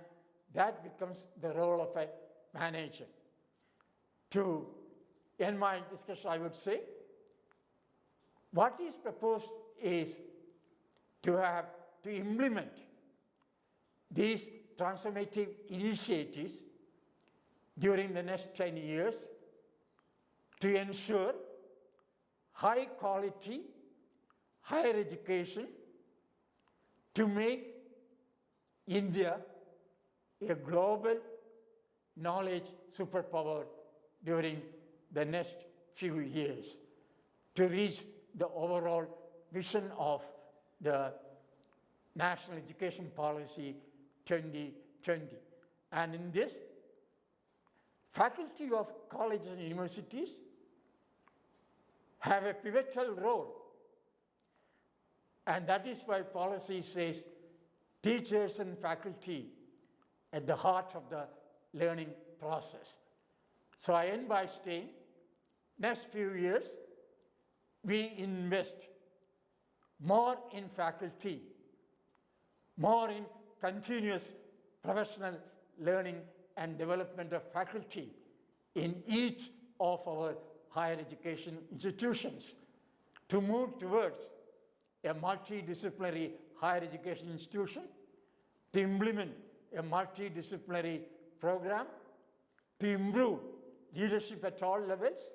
that becomes the role of a manager. To end my discussion, I would say, what is proposed is to implement these transformative initiatives during the next 10 years to ensure high quality higher education, to make India a global knowledge superpower during the next few years, to reach the overall vision of the National Education Policy 2020. And in this, faculty of colleges and universities have a pivotal role. And that is why policy says teachers and faculty at the heart of the learning process. So I end by saying, next few years, we invest more in faculty, more in continuous professional learning and development of faculty in each of our higher education institutions to move towards a multidisciplinary higher education institution, to implement a multidisciplinary program, to improve leadership at all levels,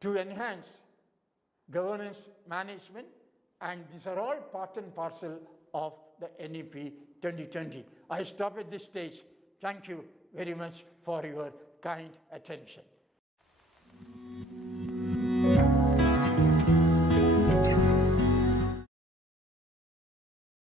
to enhance governance management, and these are all part and parcel of the NEP 2020. I stop at this stage. Thank you very much for your kind attention.